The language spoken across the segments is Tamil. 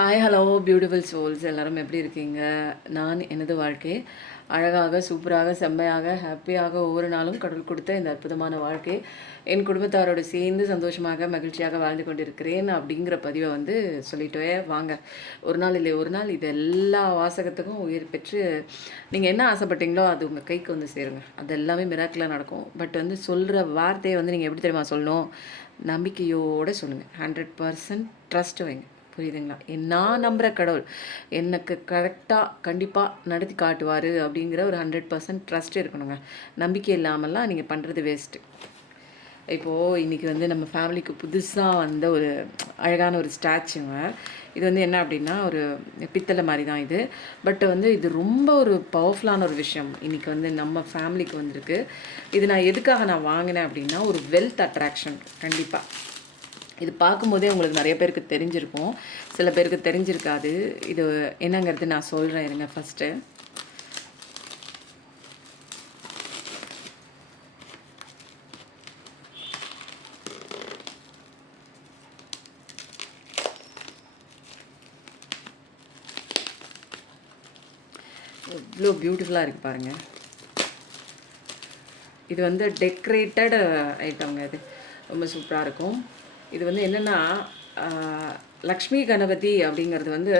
ஹாய் ஹலோ பியூட்டிஃபுல் சோல்ஸ் எல்லாரும் எப்படி இருக்கீங்க? நான் எனது வாழ்க்கை அழகாக சூப்பராக செம்மையாக ஹாப்பியாக ஒவ்வொரு நாளும் கடவுள் கொடுத்த இந்த அற்புதமான வாழ்க்கை என் குடும்பத்தாரோடு சேர்ந்து சந்தோஷமாக மகிழ்ச்சியாக வாழ்ந்து கொண்டிருக்கிறேன் அப்படிங்கிற பதிவை சொல்லிட்டே வாங்க. ஒரு நாள் இல்லை ஒரு நாள் இது எல்லா வாசகத்துக்கும் உயிர் பெற்று நீங்கள் என்ன ஆசைப்பட்டீங்களோ அது உங்கள் கைக்கு சேருங்க. அது எல்லாமே மிராக்கிளாக நடக்கும். பட் சொல்கிற வார்த்தையை நீங்கள் எப்படி தெரியுமா சொல்லணும்? நம்பிக்கையோடு சொல்லுங்கள். 100% ட்ரஸ்ட் வைங்க. புரியுதுங்களா? நான் நம்புகிற கடவுள் எனக்கு கரெக்டாக கண்டிப்பாக நடத்தி காட்டுவார் அப்படிங்கிற ஒரு 100% ட்ரஸ்ட் இருக்கணுங்க. நம்பிக்கை இல்லாமல்லாம் நீங்கள் பண்ணுறது வேஸ்ட்டு. இப்போது இன்றைக்கி நம்ம ஃபேமிலிக்கு புதுசாக வந்த ஒரு அழகான ஒரு ஸ்டாச்சுங்க. இது என்ன அப்படின்னா ஒரு பித்தளை மாதிரி தான் இது. பட் இது ரொம்ப ஒரு பவர்ஃபுல்லான ஒரு விஷயம் இன்றைக்கி நம்ம ஃபேமிலிக்கு வந்திருக்கு. இது நான் எதுக்காக வாங்கினேன் அப்படின்னா ஒரு வெல்த் அட்ராக்ஷன். கண்டிப்பாக இது பார்க்கும்போதே உங்களுக்கு நிறைய பேருக்கு தெரிஞ்சிருக்கும், சில பேருக்கு தெரிஞ்சிருக்காது. இது என்னங்கிறது நான் சொல்கிறேன் இருங்க. ஃபஸ்ட்டு இவ்வளோ பியூட்டிஃபுல்லாக இருக்குது பாருங்கள். இது டெக்கரேட்டட் ஐட்டம்ங்க. இது ரொம்ப சூப்பராக இருக்கும். இது என்னென்னா லக்ஷ்மி கணபதி அப்படிங்கிறது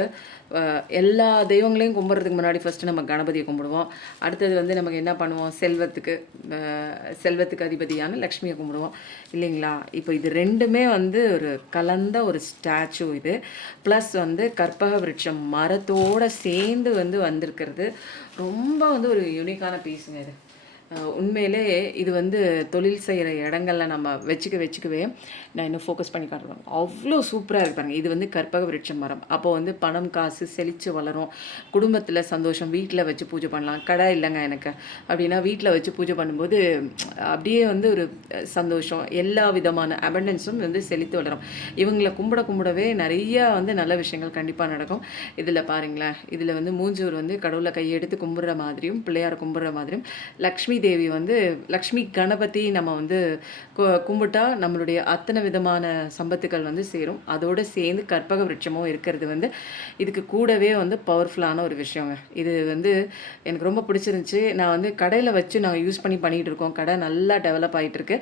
எல்லா தெய்வங்களையும் கும்பிட்றதுக்கு முன்னாடி ஃபஸ்ட்டு நம்ம கணபதியை கும்பிடுவோம். அடுத்தது நமக்கு என்ன பண்ணுவோம்? செல்வத்துக்கு அதிபதியான லக்ஷ்மியை கும்பிடுவோம் இல்லைங்களா? இப்போ இது ரெண்டுமே ஒரு கலந்த ஒரு ஸ்டாச்சு. இது ப்ளஸ் கற்பக விருட்சம் மரத்தோடு சேர்ந்து வந்திருக்கிறது ரொம்ப ஒரு யூனிக்கான பீஸுங்க. இது உண்மையிலே இது தொழில் செய்கிற இடங்கள்ல நம்ம வச்சுக்கவே நான் இன்னும் ஃபோக்கஸ் பண்ணி காட்டுறேன். அவ்வளோ சூப்பராக இருப்பாங்க. இது கற்பக விருட்ச மரம். அப்போது பணம் காசு செழித்து வளரும். குடும்பத்தில் சந்தோஷம். வீட்டில் வச்சு பூஜை பண்ணலாம். கடை இல்லைங்க எனக்கு அப்படின்னா வீட்டில் வச்சு பூஜை பண்ணும்போது அப்படியே ஒரு சந்தோஷம், எல்லா விதமான அபண்டன்ஸும் செழித்து வளரும். இவங்களை கும்பிடவே நிறையா நல்ல விஷயங்கள் கண்டிப்பாக நடக்கும். இதில் பாருங்களேன், இதில் மூஞ்சூர் கடவுளை கையெடுத்து கும்பிட்ற மாதிரியும் பிள்ளையார் கும்பிட்ற மாதிரியும் லக்ஷ்மி தேவி லக்ஷ்மி கணபதி நம்ம கும்பிட்டா நம்மளுடைய அத்தனை விதமான சம்பத்துக்கள் சேரும். அதோடு சேர்ந்து கற்பக விருட்சமும் இருக்கிறது இதுக்கு கூடவே பவர்ஃபுல்லான ஒரு விஷயங்க. இது எனக்கு ரொம்ப பிடிச்சிருந்துச்சு. நான் கடையில் வச்சு நாங்கள் யூஸ் பண்ணிகிட்டு இருக்கோம். கடை நல்லா டெவலப் ஆகிட்டு இருக்கு.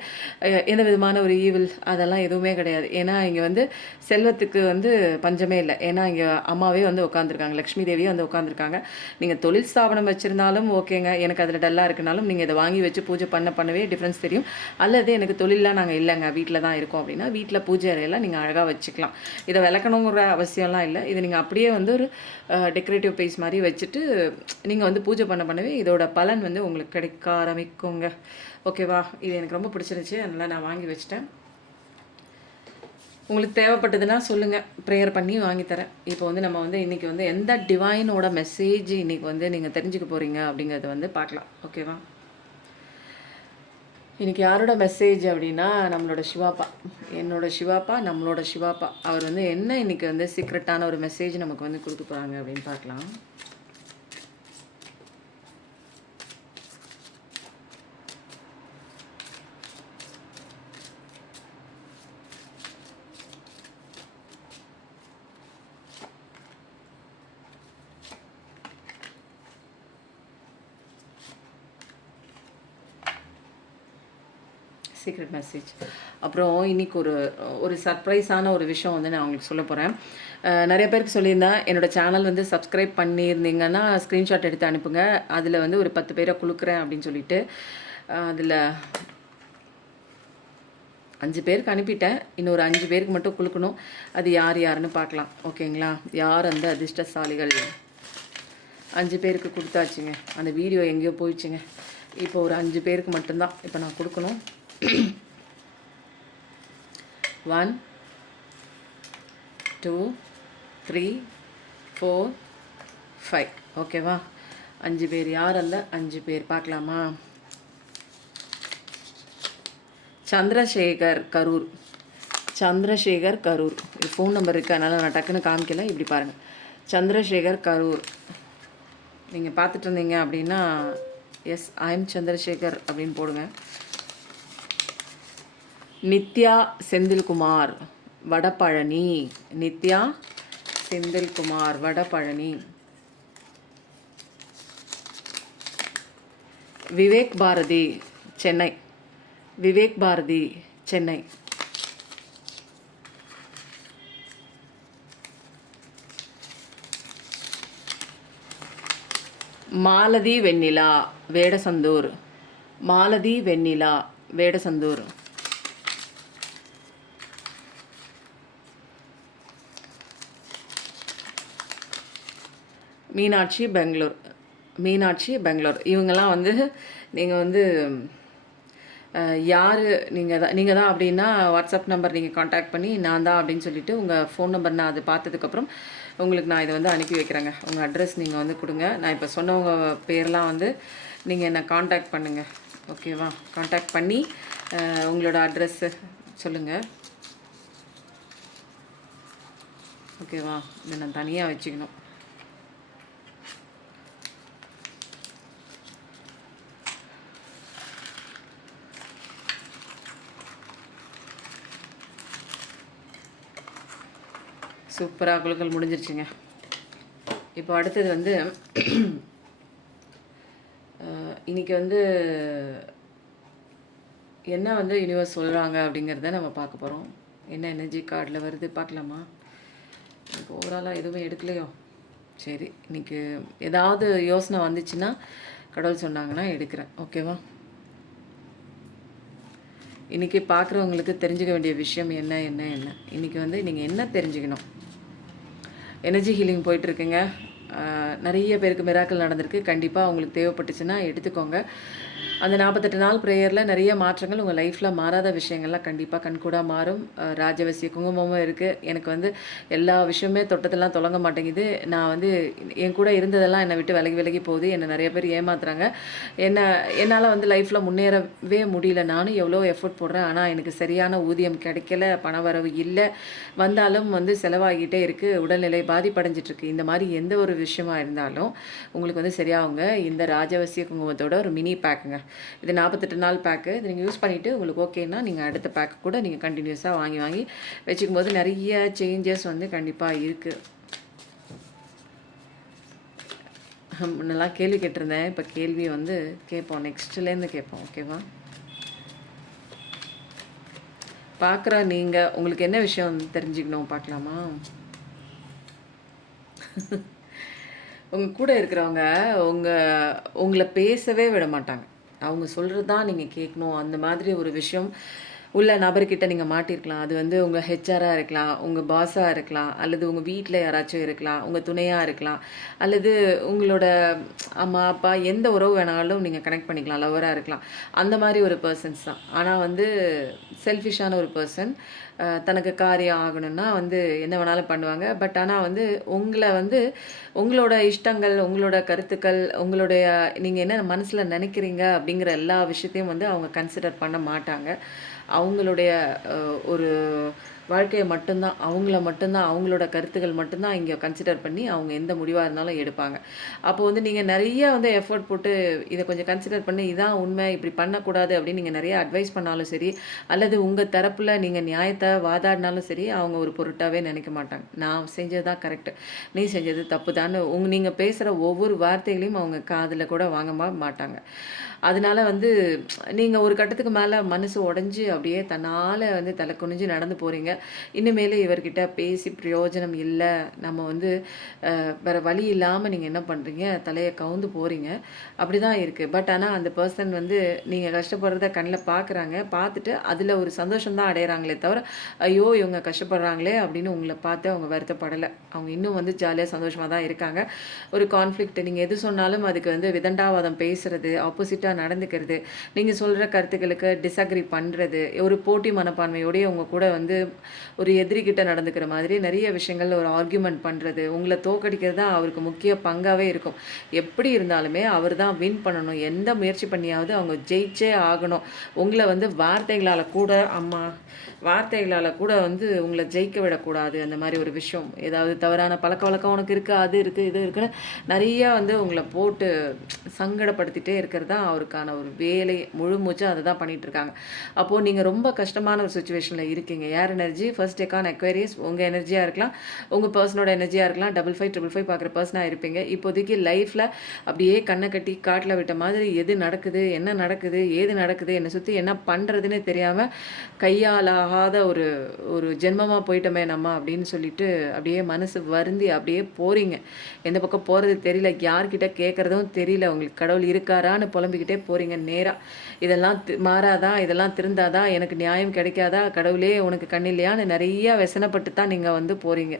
எந்த விதமான ஒரு ஈவில் அதெல்லாம் எதுவுமே கிடையாது. ஏன்னா இங்கே செல்வத்துக்கு பஞ்சமே இல்லை. ஏன்னா இங்கே அம்மாவே உட்காந்துருக்காங்க, லக்ஷ்மி தேவியே உட்காந்துருக்காங்க. நீங்கள் தொழில் ஸ்தாபனம் வச்சுருந்தாலும் ஓகேங்க, எனக்கு அதில் டல்லாக இருக்குனாலும் நீங்கள் இதை வாங்கி வச்சு பூஜை பண்ணவே டிஃப்ரென்ஸ் தெரியும். அல்லது எனக்கு தொழிலெலாம் நாங்கள் இல்லைங்க, வீட்டில் தான் இருக்கோம் அப்படின்னா வீட்டில் பூஜை அறையெல்லாம் நீங்கள் அழகாக வச்சுக்கலாம். இதை விளக்கணுங்கிற அவசியம்லாம் இல்லை. இதை நீங்கள் அப்படியே ஒரு டெக்கரேட்டிவ் பீஸ் மாதிரி வச்சுட்டு நீங்கள் பூஜை பண்ணவே இதோட பலன் உங்களுக்கு கிடைக்க ஆரம்பிக்குங்க. ஓகேவா? இது எனக்கு ரொம்ப பிடிச்சிருந்துச்சு, அதனால் நான் வாங்கி வச்சிட்டேன். உங்களுக்கு தேவைப்பட்டதுன்னா சொல்லுங்கள், ப்ரேயர் பண்ணி வாங்கித்தரேன். இப்போ நம்ம இன்றைக்கி எந்த டிவைனோட மெசேஜ் இன்றைக்கி நீங்கள் தெரிஞ்சுக்க போகிறீங்க அப்படிங்கிறத பார்க்கலாம். ஓகேவா? இன்றைக்கி யாரோட மெசேஜ் அப்படின்னா நம்மளோட சிவாப்பா, நம்மளோட சிவாப்பா அவர் என்ன இன்றைக்கி சீக்ரெட்டான ஒரு மெசேஜ் நமக்கு கொடுக்க போகிறாங்க அப்படின்னு பார்க்கலாம். Secret message. அப்புறம் இன்றைக்கி ஒரு சர்ப்ரைஸான ஒரு விஷயம் நான் உங்களுக்கு சொல்ல போகிறேன். நிறைய பேருக்கு சொல்லியிருந்தேன், என்னோடய சேனல் சப்ஸ்கிரைப் பண்ணியிருந்தீங்கன்னா ஸ்க்ரீன்ஷாட் எடுத்து அனுப்புங்க, அதில் ஒரு 10 பேரை கொடுக்குறேன் அப்படின்னு சொல்லிட்டு. அதில் 5 பேருக்கு அனுப்பிட்டேன். இன்னொரு 5 பேருக்கு மட்டும் கொடுக்கணும். அது யாருன்னு பார்க்கலாம். ஓகேங்களா? யார் அந்த அதிர்ஷ்டசாலிகள்? 5 பேருக்கு கொடுத்தாச்சுங்க. அந்த வீடியோ எங்கேயோ போயிடுச்சுங்க. இப்போ ஒரு 5 பேருக்கு மட்டும்தான் இப்போ நான் கொடுக்கணும். 1 2 3 4 5. ஓகேவா? 5 பேர். யார் அல்ல 5 பேர் பார்க்கலாமா? சந்திரசேகர் கரூர். இது ஃபோன் நம்பர் இருக்குது, அதனால் நான் டக்குன்னு காமிக்கல. இப்படி பாருங்கள், சந்திரசேகர் கரூர். நீங்கள் பார்த்துட்டு இருந்தீங்க அப்படின்னா எஸ் ஐ எம் சந்திரசேகர் அப்படின்னு போடுங்க. நித்யா செந்தில்குமார், வடபழனி. நித்யா செந்தில்குமார் வடபழனி. விவேக் பாரதி சென்னை. விவேக் பாரதி சென்னை. மாலதி வெண்ணிலா வேடசந்தூர். மாலதி வெண்ணிலா வேடசந்தூர். மீனாட்சி பெங்களூர். மீனாட்சி பெங்களூர். இவங்கெல்லாம் வந்து நீங்கள் வந்து யார் நீங்கள் தான் அப்படின்னா வாட்ஸ்அப் நம்பர் நீங்கள் காண்டாக்ட் பண்ணி நான் தான் அப்படின்னு சொல்லிவிட்டு உங்கள் ஃபோன் நம்பர் நான் அது பார்த்ததுக்கப்புறம் உங்களுக்கு நான் இதை வந்து அனுப்பி வைக்கிறேங்க. உங்கள் அட்ரஸ் நீங்கள் வந்து கொடுங்க. நான் இப்போ சொன்னவங்க பேர்லாம் வந்து நீங்கள் என்னை காண்டாக்ட் பண்ணுங்கள். ஓகேவா? காண்டாக்ட் பண்ணி உங்களோட அட்ரஸ்ஸு சொல்லுங்கள். ஓகேவா? இதை நான் தனியாக வச்சுக்கணும். சூப்பராக குழுக்கள் முடிஞ்சிருச்சுங்க. இப்போ அடுத்தது வந்து இன்றைக்கி வந்து என்ன வந்து யூனிவர்ஸ் சொல்கிறாங்க அப்படிங்கிறத நம்ம பார்க்க போகிறோம். என்ன எனர்ஜி கார்டில் வருது பார்க்கலாமா? இப்போ ஓவராலாக எதுவுமே எடுக்கலையோ? சரி, இன்றைக்கி ஏதாவது யோசனை வந்துச்சுன்னா கடவுள் சொன்னாங்கன்னா எடுக்கிறேன். ஓகேவா? இன்றைக்கி பார்க்குறவங்களுக்கு தெரிஞ்சுக்க வேண்டிய விஷயம் என்ன என்ன என்ன இன்றைக்கி வந்து நீங்கள் என்ன தெரிஞ்சுக்கணும்? எனர்ஜி ஹீலிங் போயிட்டுருக்குங்க. நிறைய பேருக்கு மிராக்கள் நடந்திருக்கு. கண்டிப்பாக உங்களுக்கு தேவைப்பட்டுச்சுன்னா எடுத்துக்கோங்க. அந்த 48 நாள் ப்ரேயரில் நிறைய மாற்றங்கள் உங்கள் லைஃப்பில் மாறாத விஷயங்கள்லாம் கண்டிப்பாக கண்கூடாக மாறும். ராஜவசிய குங்குமமும் இருக்குது. எனக்கு வந்து எல்லா விஷயமே தொட்டதெல்லாம் தொடங்க மாட்டேங்குது. நான் வந்து என் கூட இருந்ததெல்லாம் என்னை விட்டு விலகி விலகி போகுது. என்னை நிறைய பேர் ஏமாத்துறாங்க. என்னால் வந்து லைஃப்பில் முன்னேறவே முடியல. நானும் எவ்வளோ எஃபோர்ட் போடுறேன். ஆனால் எனக்கு சரியான ஊதியம் கிடைக்கல. பண வரவு இல்லை. வந்தாலும் வந்து செலவாகிட்டே இருக்குது. உடல்நிலை பாதிப்படைஞ்சிட்ருக்கு. இந்த மாதிரி எந்த ஒரு விஷயமா இருந்தாலும் உங்களுக்கு வந்து சரியாகுங்க. இந்த ராஜவசிய குங்குமத்தோட ஒரு மினி பேக்குங்க. இது 48 நாள் பேக்கு. இது நீங்கள் யூஸ் பண்ணிவிட்டு உங்களுக்கு ஓகேன்னா நீங்கள் அடுத்த பேக்கு கூட நீங்கள் கண்டினியூஸாக வாங்கி வச்சுக்கும் போது நிறைய சேஞ்சஸ் வந்து கண்டிப்பாக இருக்குது. முன்னெல்லாம் கேள்வி கேட்டிருந்தேன். இப்போ கேள்வி வந்து கேட்போம். நெக்ஸ்ட்லேருந்து கேட்போம். ஓகேவா? பார்க்குற நீங்கள் உங்களுக்கு என்ன விஷயம் தெரிஞ்சுக்கணும் பார்க்கலாமா? உங்கள் கூட இருக்கிறவங்க உங்களை பேசவே விட மாட்டாங்க. அவங்க சொல்கிறது தான் நீங்கள் கேட்கணும். அந்த மாதிரி ஒரு விஷயம் உள்ள நபர்கிட்ட நீங்கள் மாட்டியிருக்கலாம். அது வந்து உங்கள் ஹெச்ஆராக இருக்கலாம், உங்கள் பாஸாக இருக்கலாம், அல்லது உங்கள் வீட்டில் யாராச்சும் இருக்கலாம், உங்கள் துணையாக இருக்கலாம், அல்லது உங்களோட அம்மா அப்பா எந்த உறவு வேணாலும் நீங்கள் கனெக்ட் பண்ணிக்கலாம். லவ்வராக இருக்கலாம். அந்த மாதிரி ஒரு பர்சன்ஸ் தான். ஆனால் வந்து செல்ஃபிஷான ஒரு பர்சன். தனக்கு காரியம் ஆகணும்னா வந்து என்ன வேணாலும் பண்ணுவாங்க. பட் ஆனால் வந்து உங்களை வந்து உங்களோட இஷ்டங்கள், உங்களோட கருத்துக்கள், உங்களுடைய நீங்கள் என்ன மனசில் நினைக்கிறீங்க அப்படிங்கிற எல்லா விஷயத்தையும் வந்து அவங்க கன்சிடர் பண்ண மாட்டாங்க. அவங்களுடைய ஒரு வாழ்க்கையை மட்டும்தான், அவங்களோட கருத்துக்கள் மட்டும்தான் இங்கே கன்சிடர் பண்ணி அவங்க எந்த முடிவாக இருந்தாலும் எடுப்பாங்க. அப்போ வந்து நீங்கள் நிறைய வந்து எஃபோர்ட் போட்டு இதை கொஞ்சம் கன்சிடர் பண்ணி இதான் உண்மை, இப்படி பண்ணக்கூடாது அப்படின்னு நீங்கள் நிறைய அட்வைஸ் பண்ணாலும் சரி, அல்லது உங்கள் தரப்பில் நீங்கள் நியாயத்தை வாதாடினாலும் சரி, அவங்க ஒரு பொருட்டாகவே நினைக்க மாட்டாங்க. நான் செஞ்சது தான் கரெக்டு, நீ செஞ்சது தப்பு தான்னு நீங்கள் பேசுகிற ஒவ்வொரு வார்த்தைகளையும் அவங்க காதில் கூட வாங்க மாட்டாங்க. அதனால வந்து நீங்கள் ஒரு கட்டத்துக்கு மேலே மனசு உடஞ்சி அப்படியே தன்னால் வந்து தலை குனிஞ்சு நடந்து போகிறீங்க. இனிமேல் இவர்கிட்ட பேசி பிரயோஜனம் இல்லை, நம்ம வந்து வேறு வழி இல்லாமல் நீங்கள் என்ன பண்ணுறீங்க, தலையை கவுந்து போகிறீங்க. அப்படி தான் இருக்குது. பட் ஆனால் அந்த பர்சன் வந்து நீங்கள் கஷ்டப்படுறத கண்ணில் பார்க்குறாங்க. பார்த்துட்டு அதில் ஒரு சந்தோஷம் தான் அடையிறாங்களே தவிர, ஐயோ இவங்க கஷ்டப்படுறாங்களே அப்படின்னு உங்களை பார்த்து அவங்க வருத்தப்படலை. அவங்க இன்னும் வந்து ஜாலியாக சந்தோஷமாக தான் இருக்காங்க. ஒரு கான்ஃப்ளிக்ட் நீங்கள் எது சொன்னாலும் அதுக்கு வந்து விதண்டாவாதம் பேசுகிறது, ஆப்போசிட்டாக நடந்துக்கிறது, நீங்கள் சொல்கிற கருத்துக்களுக்கு டிஸ்அக்ரி பண்ணுறது, ஒரு போட்டி மனப்பான்மையோடய உங்கள் கூட வந்து ஒரு எதிரிகிட்ட நடந்துக்கிற மாதிரி நிறைய விஷயங்கள் ஒரு ஆர்கியூமெண்ட் பண்ணுறது, உங்களை தோக்கடிக்கிறது தான் அவருக்கு முக்கிய பங்காகவே இருக்கும். எப்படி இருந்தாலுமே அவர் தான் வின் பண்ணணும். எந்த முயற்சி பண்ணியாவது அவங்க ஜெயிச்சே ஆகணும். உங்களை வந்து வார்த்தைகளால் கூட அம்மா வார்த்தைகளால் கூட வந்து உங்களை ஜெயிக்க விடக்கூடாது. அந்த மாதிரி ஒரு விஷயம், ஏதாவது தவறான பழக்கவழக்கம் உனக்கு இருக்குது, அது இருக்குது, இது இருக்குன்னு நிறையா வந்து உங்களை போட்டு சங்கடப்படுத்திட்டே இருக்கிறது தான் அவருக்கான ஒரு வேலை. முழு மூச்சு அதை தான் பண்ணிகிட்ருக்காங்க. அப்போது நீங்கள் ரொம்ப கஷ்டமான ஒரு சுச்சுவேஷனில் இருக்கீங்க. ஏர் எனர்ஜி ஃபர்ஸ்ட் டேக்கான அக்வேரியஸ் உங்கள் எனர்ஜியாக இருக்கலாம், உங்கள் பர்சனோட எனர்ஜியாக இருக்கலாம். 5555 பார்க்குற பர்சனாக இருப்பீங்க. இப்போதைக்கு லைஃப்பில் அப்படியே கண்ணை கட்டி காட்டில் விட்ட மாதிரி எது நடக்குது, என்ன நடக்குது, ஏது நடக்குது, என்னை சுற்றி என்ன பண்ணுறதுன்னு தெரியாமல் கையாலாகாத ஒரு ஒரு ஜென்மமாக போயிட்டோமே நம்ம அப்படின்னு சொல்லிட்டு அப்படியே மனசு வருந்தி அப்படியே போகிறீங்க. எந்த பக்கம் போகிறது தெரியல, யார்கிட்ட கேட்குறதும் தெரியல, உங்களுக்கு கடவுள் இருக்காரான்னு புலம்பிக்கிட்டே போகிறீங்க நேராக. இதெல்லாம் மாறாதா, இதெல்லாம் திருந்தாதா, எனக்கு நியாயம் கிடைக்காதா, கடவுளே உனக்கு கண்ணில்லையான்னு நிறையா व्यसனப்பட்டு தான் நீங்கள் வந்து போகிறீங்க.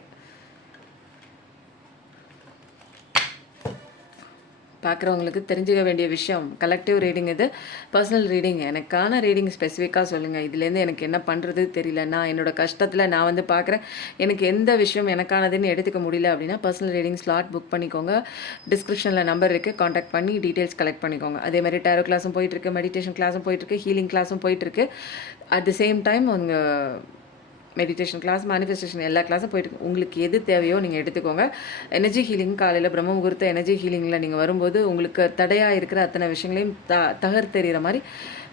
பார்க்குறவங்களுக்கு தெரிஞ்சுக்க வேண்டிய விஷயம், கலெக்டிவ் ரீடிங் இது, பர்சனல் ரீடிங். எனக்கான ரீடிங் ஸ்பெசிஃபிக்காக சொல்லுங்கள். இதுலேருந்து எனக்கு என்ன பண்ணுறது தெரியல, நான் என்னோடய கஷ்டத்தில் நான் வந்து பார்க்குறேன், எனக்கு எந்த விஷயம் எனக்கானதுன்னு எடுத்துக்க முடியல அப்படின்னா பர்சனல் ரீடிங் ஸ்லாட் புக் பண்ணிக்கோங்க. டிஸ்கிரிப்ஷனில் நம்பர் இருக்குது, காண்டாக்ட் பண்ணி டீட்டெயில்ஸ் கலெக்ட் பண்ணிக்கோங்க. அதே மாதிரி டேரோ கிளாஸும் போயிட்டுருக்கு, மெடிடேஷன் கிளாஸும் போயிட்டுருக்கு, ஹீலிங் கிளாஸும் போயிட்டுருக்கு. அட் த சேம் டைம் உங்கள் மெடிடேஷன் கிளாஸ், மேனிஃபெஸ்டேஷன் எல்லா கிளாஸும் போயிட்டு உங்களுக்கு எது தேவையோ நீங்கள் எடுத்துக்கோங்க. எனர்ஜி ஹீலிங் காலையில் பிரம்ம முகூர்த்த எனர்ஜி ஹீலிங்கில் நீங்கள் வரும்போது உங்களுக்கு தடையாக இருக்கிற அத்தனை விஷயங்களையும் தகர்த்தெறிகிற மாதிரி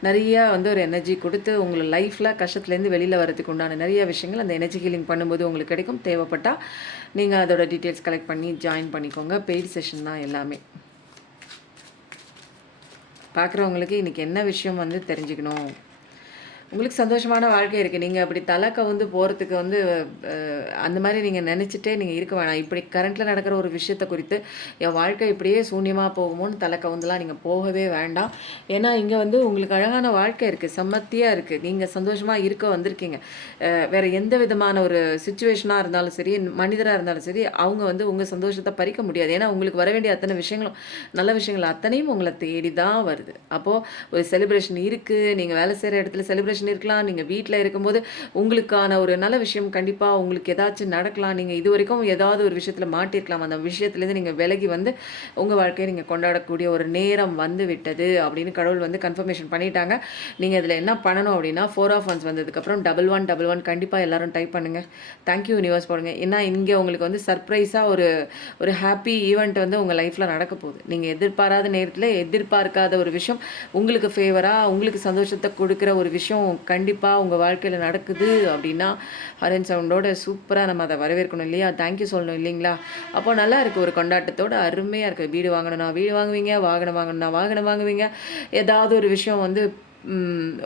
நிறையா வந்து ஒரு எனர்ஜி கொடுத்து உங்களை லைஃப்பில் கஷ்டத்துலேருந்து வெளியில் வரதுக்கு உண்டான நிறைய விஷயங்கள் அந்த எனர்ஜி ஹீலிங் பண்ணும்போது உங்களுக்கு கிடைக்கும். தேவைப்பட்டால் நீங்கள் அதோட டீட்டெயில்ஸ் கலெக்ட் பண்ணி ஜாயின் பண்ணிக்கோங்க. பெய்டு செஷன் தான் எல்லாமே. பார்க்குறவங்களுக்கு இன்றைக்கி என்ன விஷயம் வந்து தெரிஞ்சுக்கணும், உங்களுக்கு சந்தோஷமான வாழ்க்கை இருக்குது, நீங்கள் அப்படி தலை கவுந்து போகிறதுக்கு வந்து அந்த மாதிரி நீங்கள் நினச்சிட்டே நீங்கள் இருக்க வேணாம். இப்படி கரண்ட்டில் நடக்கிற ஒரு விஷயத்தை குறித்து என் வாழ்க்கை இப்படியே சூன்யமாக போகுமோன்னு தலை கவுந்துலாம் நீங்கள் போகவே வேண்டாம். ஏன்னா இங்கே வந்து உங்களுக்கு அழகான வாழ்க்கை இருக்குது, சம்மத்தியாக இருக்குது, நீங்கள் சந்தோஷமாக இருக்க வந்திருக்கீங்க. வேறு எந்த விதமான ஒரு சுச்சுவேஷனாக இருந்தாலும் சரி, மனிதராக இருந்தாலும் சரி, அவங்க வந்து உங்கள் சந்தோஷத்தை பறிக்க முடியாது. ஏன்னா உங்களுக்கு வர வேண்டிய அத்தனை விஷயங்களும், நல்ல விஷயங்கள் அத்தனையும் உங்களை தேடி தான் வருது. அப்போது ஒரு செலிப்ரேஷன் இருக்குது, நீங்கள் வேலை செய்கிற இடத்துல செலிப்ரேஷன் இருக்கலாம், நீங்கள் வீட்டில் இருக்கும்போது உங்களுக்கான ஒரு நல்ல விஷயம் கண்டிப்பாக உங்களுக்கு ஏதாச்சும் நடக்கலாம். நீங்கள் இது வரைக்கும் ஏதாவது ஒரு விஷயத்தில் மாட்டிருக்கலாம், அந்த விஷயத்துலேருந்து நீங்கள் விலகி வந்து உங்கள் வாழ்க்கையை நீங்கள் கொண்டாடக்கூடிய ஒரு நேரம் வந்து விட்டது அப்படின்னு கடவுள் வந்து கன்ஃபர்மேஷன் பண்ணிட்டாங்க. நீங்கள் இதில் என்ன பண்ணணும் அப்படின்னா 4 ஆஃப் ஒன்ஸ் வந்ததுக்கப்புறம் 1111 கண்டிப்பாக எல்லாரும் டைப் பண்ணுங்கள், தேங்க்யூ யூனிவர்ஸ் போடுங்க. ஏன்னா இங்கே உங்களுக்கு வந்து சர்ப்ரைஸாக ஒரு ஹாப்பி ஈவெண்ட் வந்து உங்கள் லைஃப்பில் நடக்க போகுது. நீங்கள் எதிர்பாராத நேரத்தில் எதிர்பார்க்காத ஒரு விஷயம் உங்களுக்கு ஃபேவராக உங்களுக்கு சந்தோஷத்தை கொடுக்குற ஒரு விஷயம் கண்டிப்பாக உங்கள் வாழ்க்கையில் நடக்குது அப்படின்னா ஹரன் சவுண்டோட சூப்பராக நம்ம அதை வரவேற்கணும் இல்லையா, தேங்க்யூ சொல்லணும் இல்லைங்களா. அப்போ நல்லா இருக்குது, ஒரு கொண்டாட்டத்தோடு அருமையாக இருக்குது. வீடு வாங்கணும்னா வீடு வாங்குவீங்க, வாகனம் வாங்கணும்னா வாகனம் வாங்குவீங்க, ஏதாவது ஒரு விஷயம் வந்து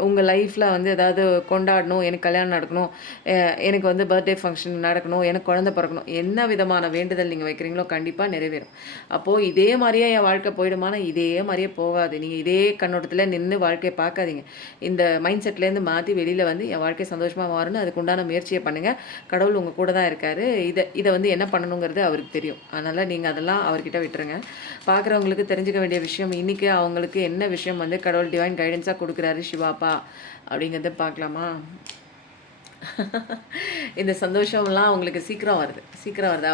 உங்கள் லைஃப்பில் வந்து ஏதாவது கொண்டாடணும், எனக்கு கல்யாணம் நடக்கணும், எனக்கு வந்து பர்த்டே ஃபங்க்ஷன் நடக்கணும், எனக்கு குழந்தை பிறக்கணும், என்ன விதமான வேண்டுதல் நீங்கள் வைக்கிறீங்களோ கண்டிப்பாக நிறைவேறும். அப்போது இதே மாதிரியே என் வாழ்க்கை போயிடுமானா இதே மாதிரியே போகாது. நீங்கள் இதே கண்ணோட்டத்தில் நின்று வாழ்க்கையை பார்க்காதீங்க. இந்த மைண்ட் செட்லேருந்து மாற்றி வெளியில் வந்து என் வாழ்க்கை சந்தோஷமாக மாறணும், அதுக்கு உண்டான முயற்சியை பண்ணுங்கள். கடவுள் உங்கள் கூட தான் இருக்கார். இதை வந்து என்ன பண்ணணுங்கிறது அவருக்கு தெரியும். அதனால் நீங்கள் அதெல்லாம் அவர்கிட்ட விட்டுருங்க. பார்க்குறவங்களுக்கு தெரிஞ்சுக்க வேண்டிய விஷயம், இன்றைக்கி அவங்களுக்கு என்ன விஷயம் வந்து கடவுள் டிவைன் கைடன்ஸாக கொடுக்குறாரு சிவாப்பா அப்படிங்கிறத பார்க்கலாமா. இந்த சந்தோஷம்லாம் உங்களுக்கு சீக்கிரம் வருது.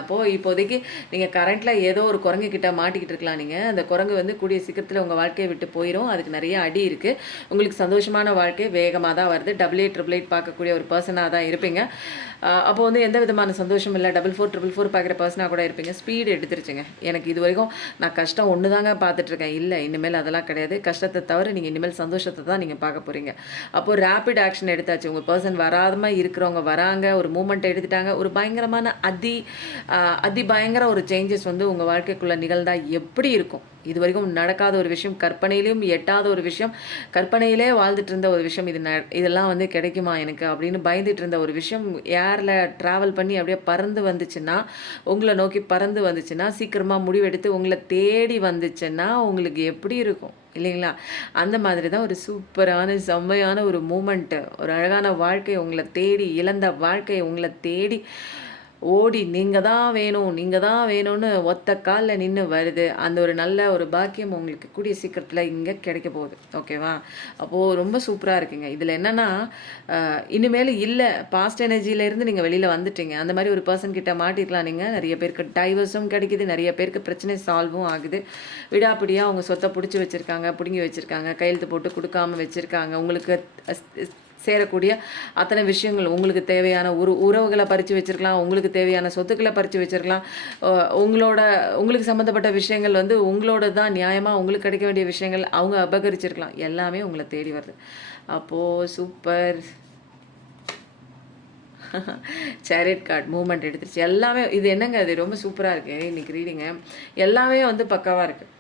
அப்போது இப்போதைக்கு நீங்கள் கரண்ட்டில் ஏதோ ஒரு குரங்கு கிட்ட மாட்டிக்கிட்டு இருக்கலாம். நீங்கள் அந்த குரங்கு வந்து கூடிய சீக்கிரத்தில் உங்கள் வாழ்க்கையை விட்டு போயிடும். அதுக்கு நிறைய அடி இருக்குது. உங்களுக்கு சந்தோஷமான வாழ்க்கை வேகமாக தான் வருது. 8888 பார்க்கக்கூடிய ஒரு பர்சனாக தான் இருப்பீங்க. அப்போ வந்து எந்த விதமான சந்தோஷம் இல்லை. 4444 பார்க்குற பர்சனாக கூட இருப்பீங்க. ஸ்பீடு எடுத்துருச்சுங்க. எனக்கு இது வரைக்கும் நான் கஷ்டம் ஒன்று தாங்க பார்த்துட்ருக்கேன். இல்லை, இனிமேல் அதெல்லாம் கிடையாது. கஷ்டத்தை தவிர நீங்கள் இனிமேல் சந்தோஷத்தை தான் நீங்கள் பார்க்க போகிறீங்க. அப்போது ரேப்பிட் ஆக்ஷன் எடுத்தாச்சு. உங்கள் பர்சன் வராதமாக இருக்கிறவங்க வராங்க, ஒரு மூமெண்ட் எடுத்துட்டாங்க. ஒரு பயங்கரமான அதி பயங்கர ஒரு சேஞ்சஸ் வந்து உங்கள் வாழ்க்கைக்குள்ளே நிகழ்ந்தால் எப்படி இருக்கும்? இது வரைக்கும் நடக்காத ஒரு விஷயம், கற்பனையிலையும் எட்டாத ஒரு விஷயம், கற்பனையிலே வாழ்ந்துட்டு இருந்த ஒரு விஷயம், இதெல்லாம் வந்து கிடைக்குமா எனக்கு அப்படின்னு பயந்துட்டு இருந்த ஒரு விஷயம் ஏரில் ட்ராவல் பண்ணி அப்படியே பறந்து வந்துச்சுன்னா, உங்களை நோக்கி பறந்து வந்துச்சுன்னா, சீக்கிரமாக முடிவெடுத்து உங்களை தேடி வந்துச்சுன்னா உங்களுக்கு எப்படி இருக்கும் இல்லைங்களா? அந்த மாதிரி தான் ஒரு சூப்பரான செம்மையான ஒரு மூமெண்ட்டு, ஒரு அழகான வாழ்க்கை உங்களை தேடி, இழந்த வாழ்க்கை உங்களை தேடி ஓடி நீங்கள் தான் வேணும்னு ஒத்த காலில் நின்று வருது. அந்த ஒரு நல்ல ஒரு பாக்கியம் உங்களுக்கு கூடிய சீக்கிரத்தில் இங்கே கிடைக்க போகுது. ஓகேவா? அப்போது ரொம்ப சூப்பராக இருக்குங்க. இதில் என்னென்னா இனிமேல் இல்லை, பாஸ்ட் எனர்ஜியிலேருந்து நீங்கள் வெளியில் வந்துட்டீங்க. அந்த மாதிரி ஒரு பர்சன் கிட்ட மாட்டிருக்கலாம் நீங்கள். நிறைய பேருக்கு டைவர்ஸும் கிடைக்குது, நிறைய பேருக்கு பிரச்சனை சால்வும் ஆகுது. விடாப்பிடியாக அவங்க சொத்தை பிடிச்சி வச்சுருக்காங்க, பிடுங்கி வச்சுருக்காங்க, கையெழுத்து போட்டு கொடுக்காமல் வச்சுருக்காங்க. உங்களுக்கு சேரக்கூடிய அத்தனை விஷயங்கள் உங்களுக்கு தேவையான உறவுகளை பறித்து வச்சிருக்கலாம், உங்களுக்கு தேவையான சொத்துக்களை பறித்து வச்சிருக்கலாம். உங்களுக்கு சம்மந்தப்பட்ட விஷயங்கள் வந்து உங்களோட தான் நியாயமாக உங்களுக்கு கிடைக்க வேண்டிய விஷயங்கள் அவங்க அபகரிச்சிருக்கலாம். எல்லாமே உங்களை தேடி வருது. அப்போது சூப்பர். சேரியட் கார்ட் மூவ்மெண்ட் எடுத்துருச்சு. எல்லாமே இது என்னங்க அது ரொம்ப சூப்பராக இருக்குது இன்றைக்கி ரீடிங்க. எல்லாமே வந்து பக்காவாக இருக்குது.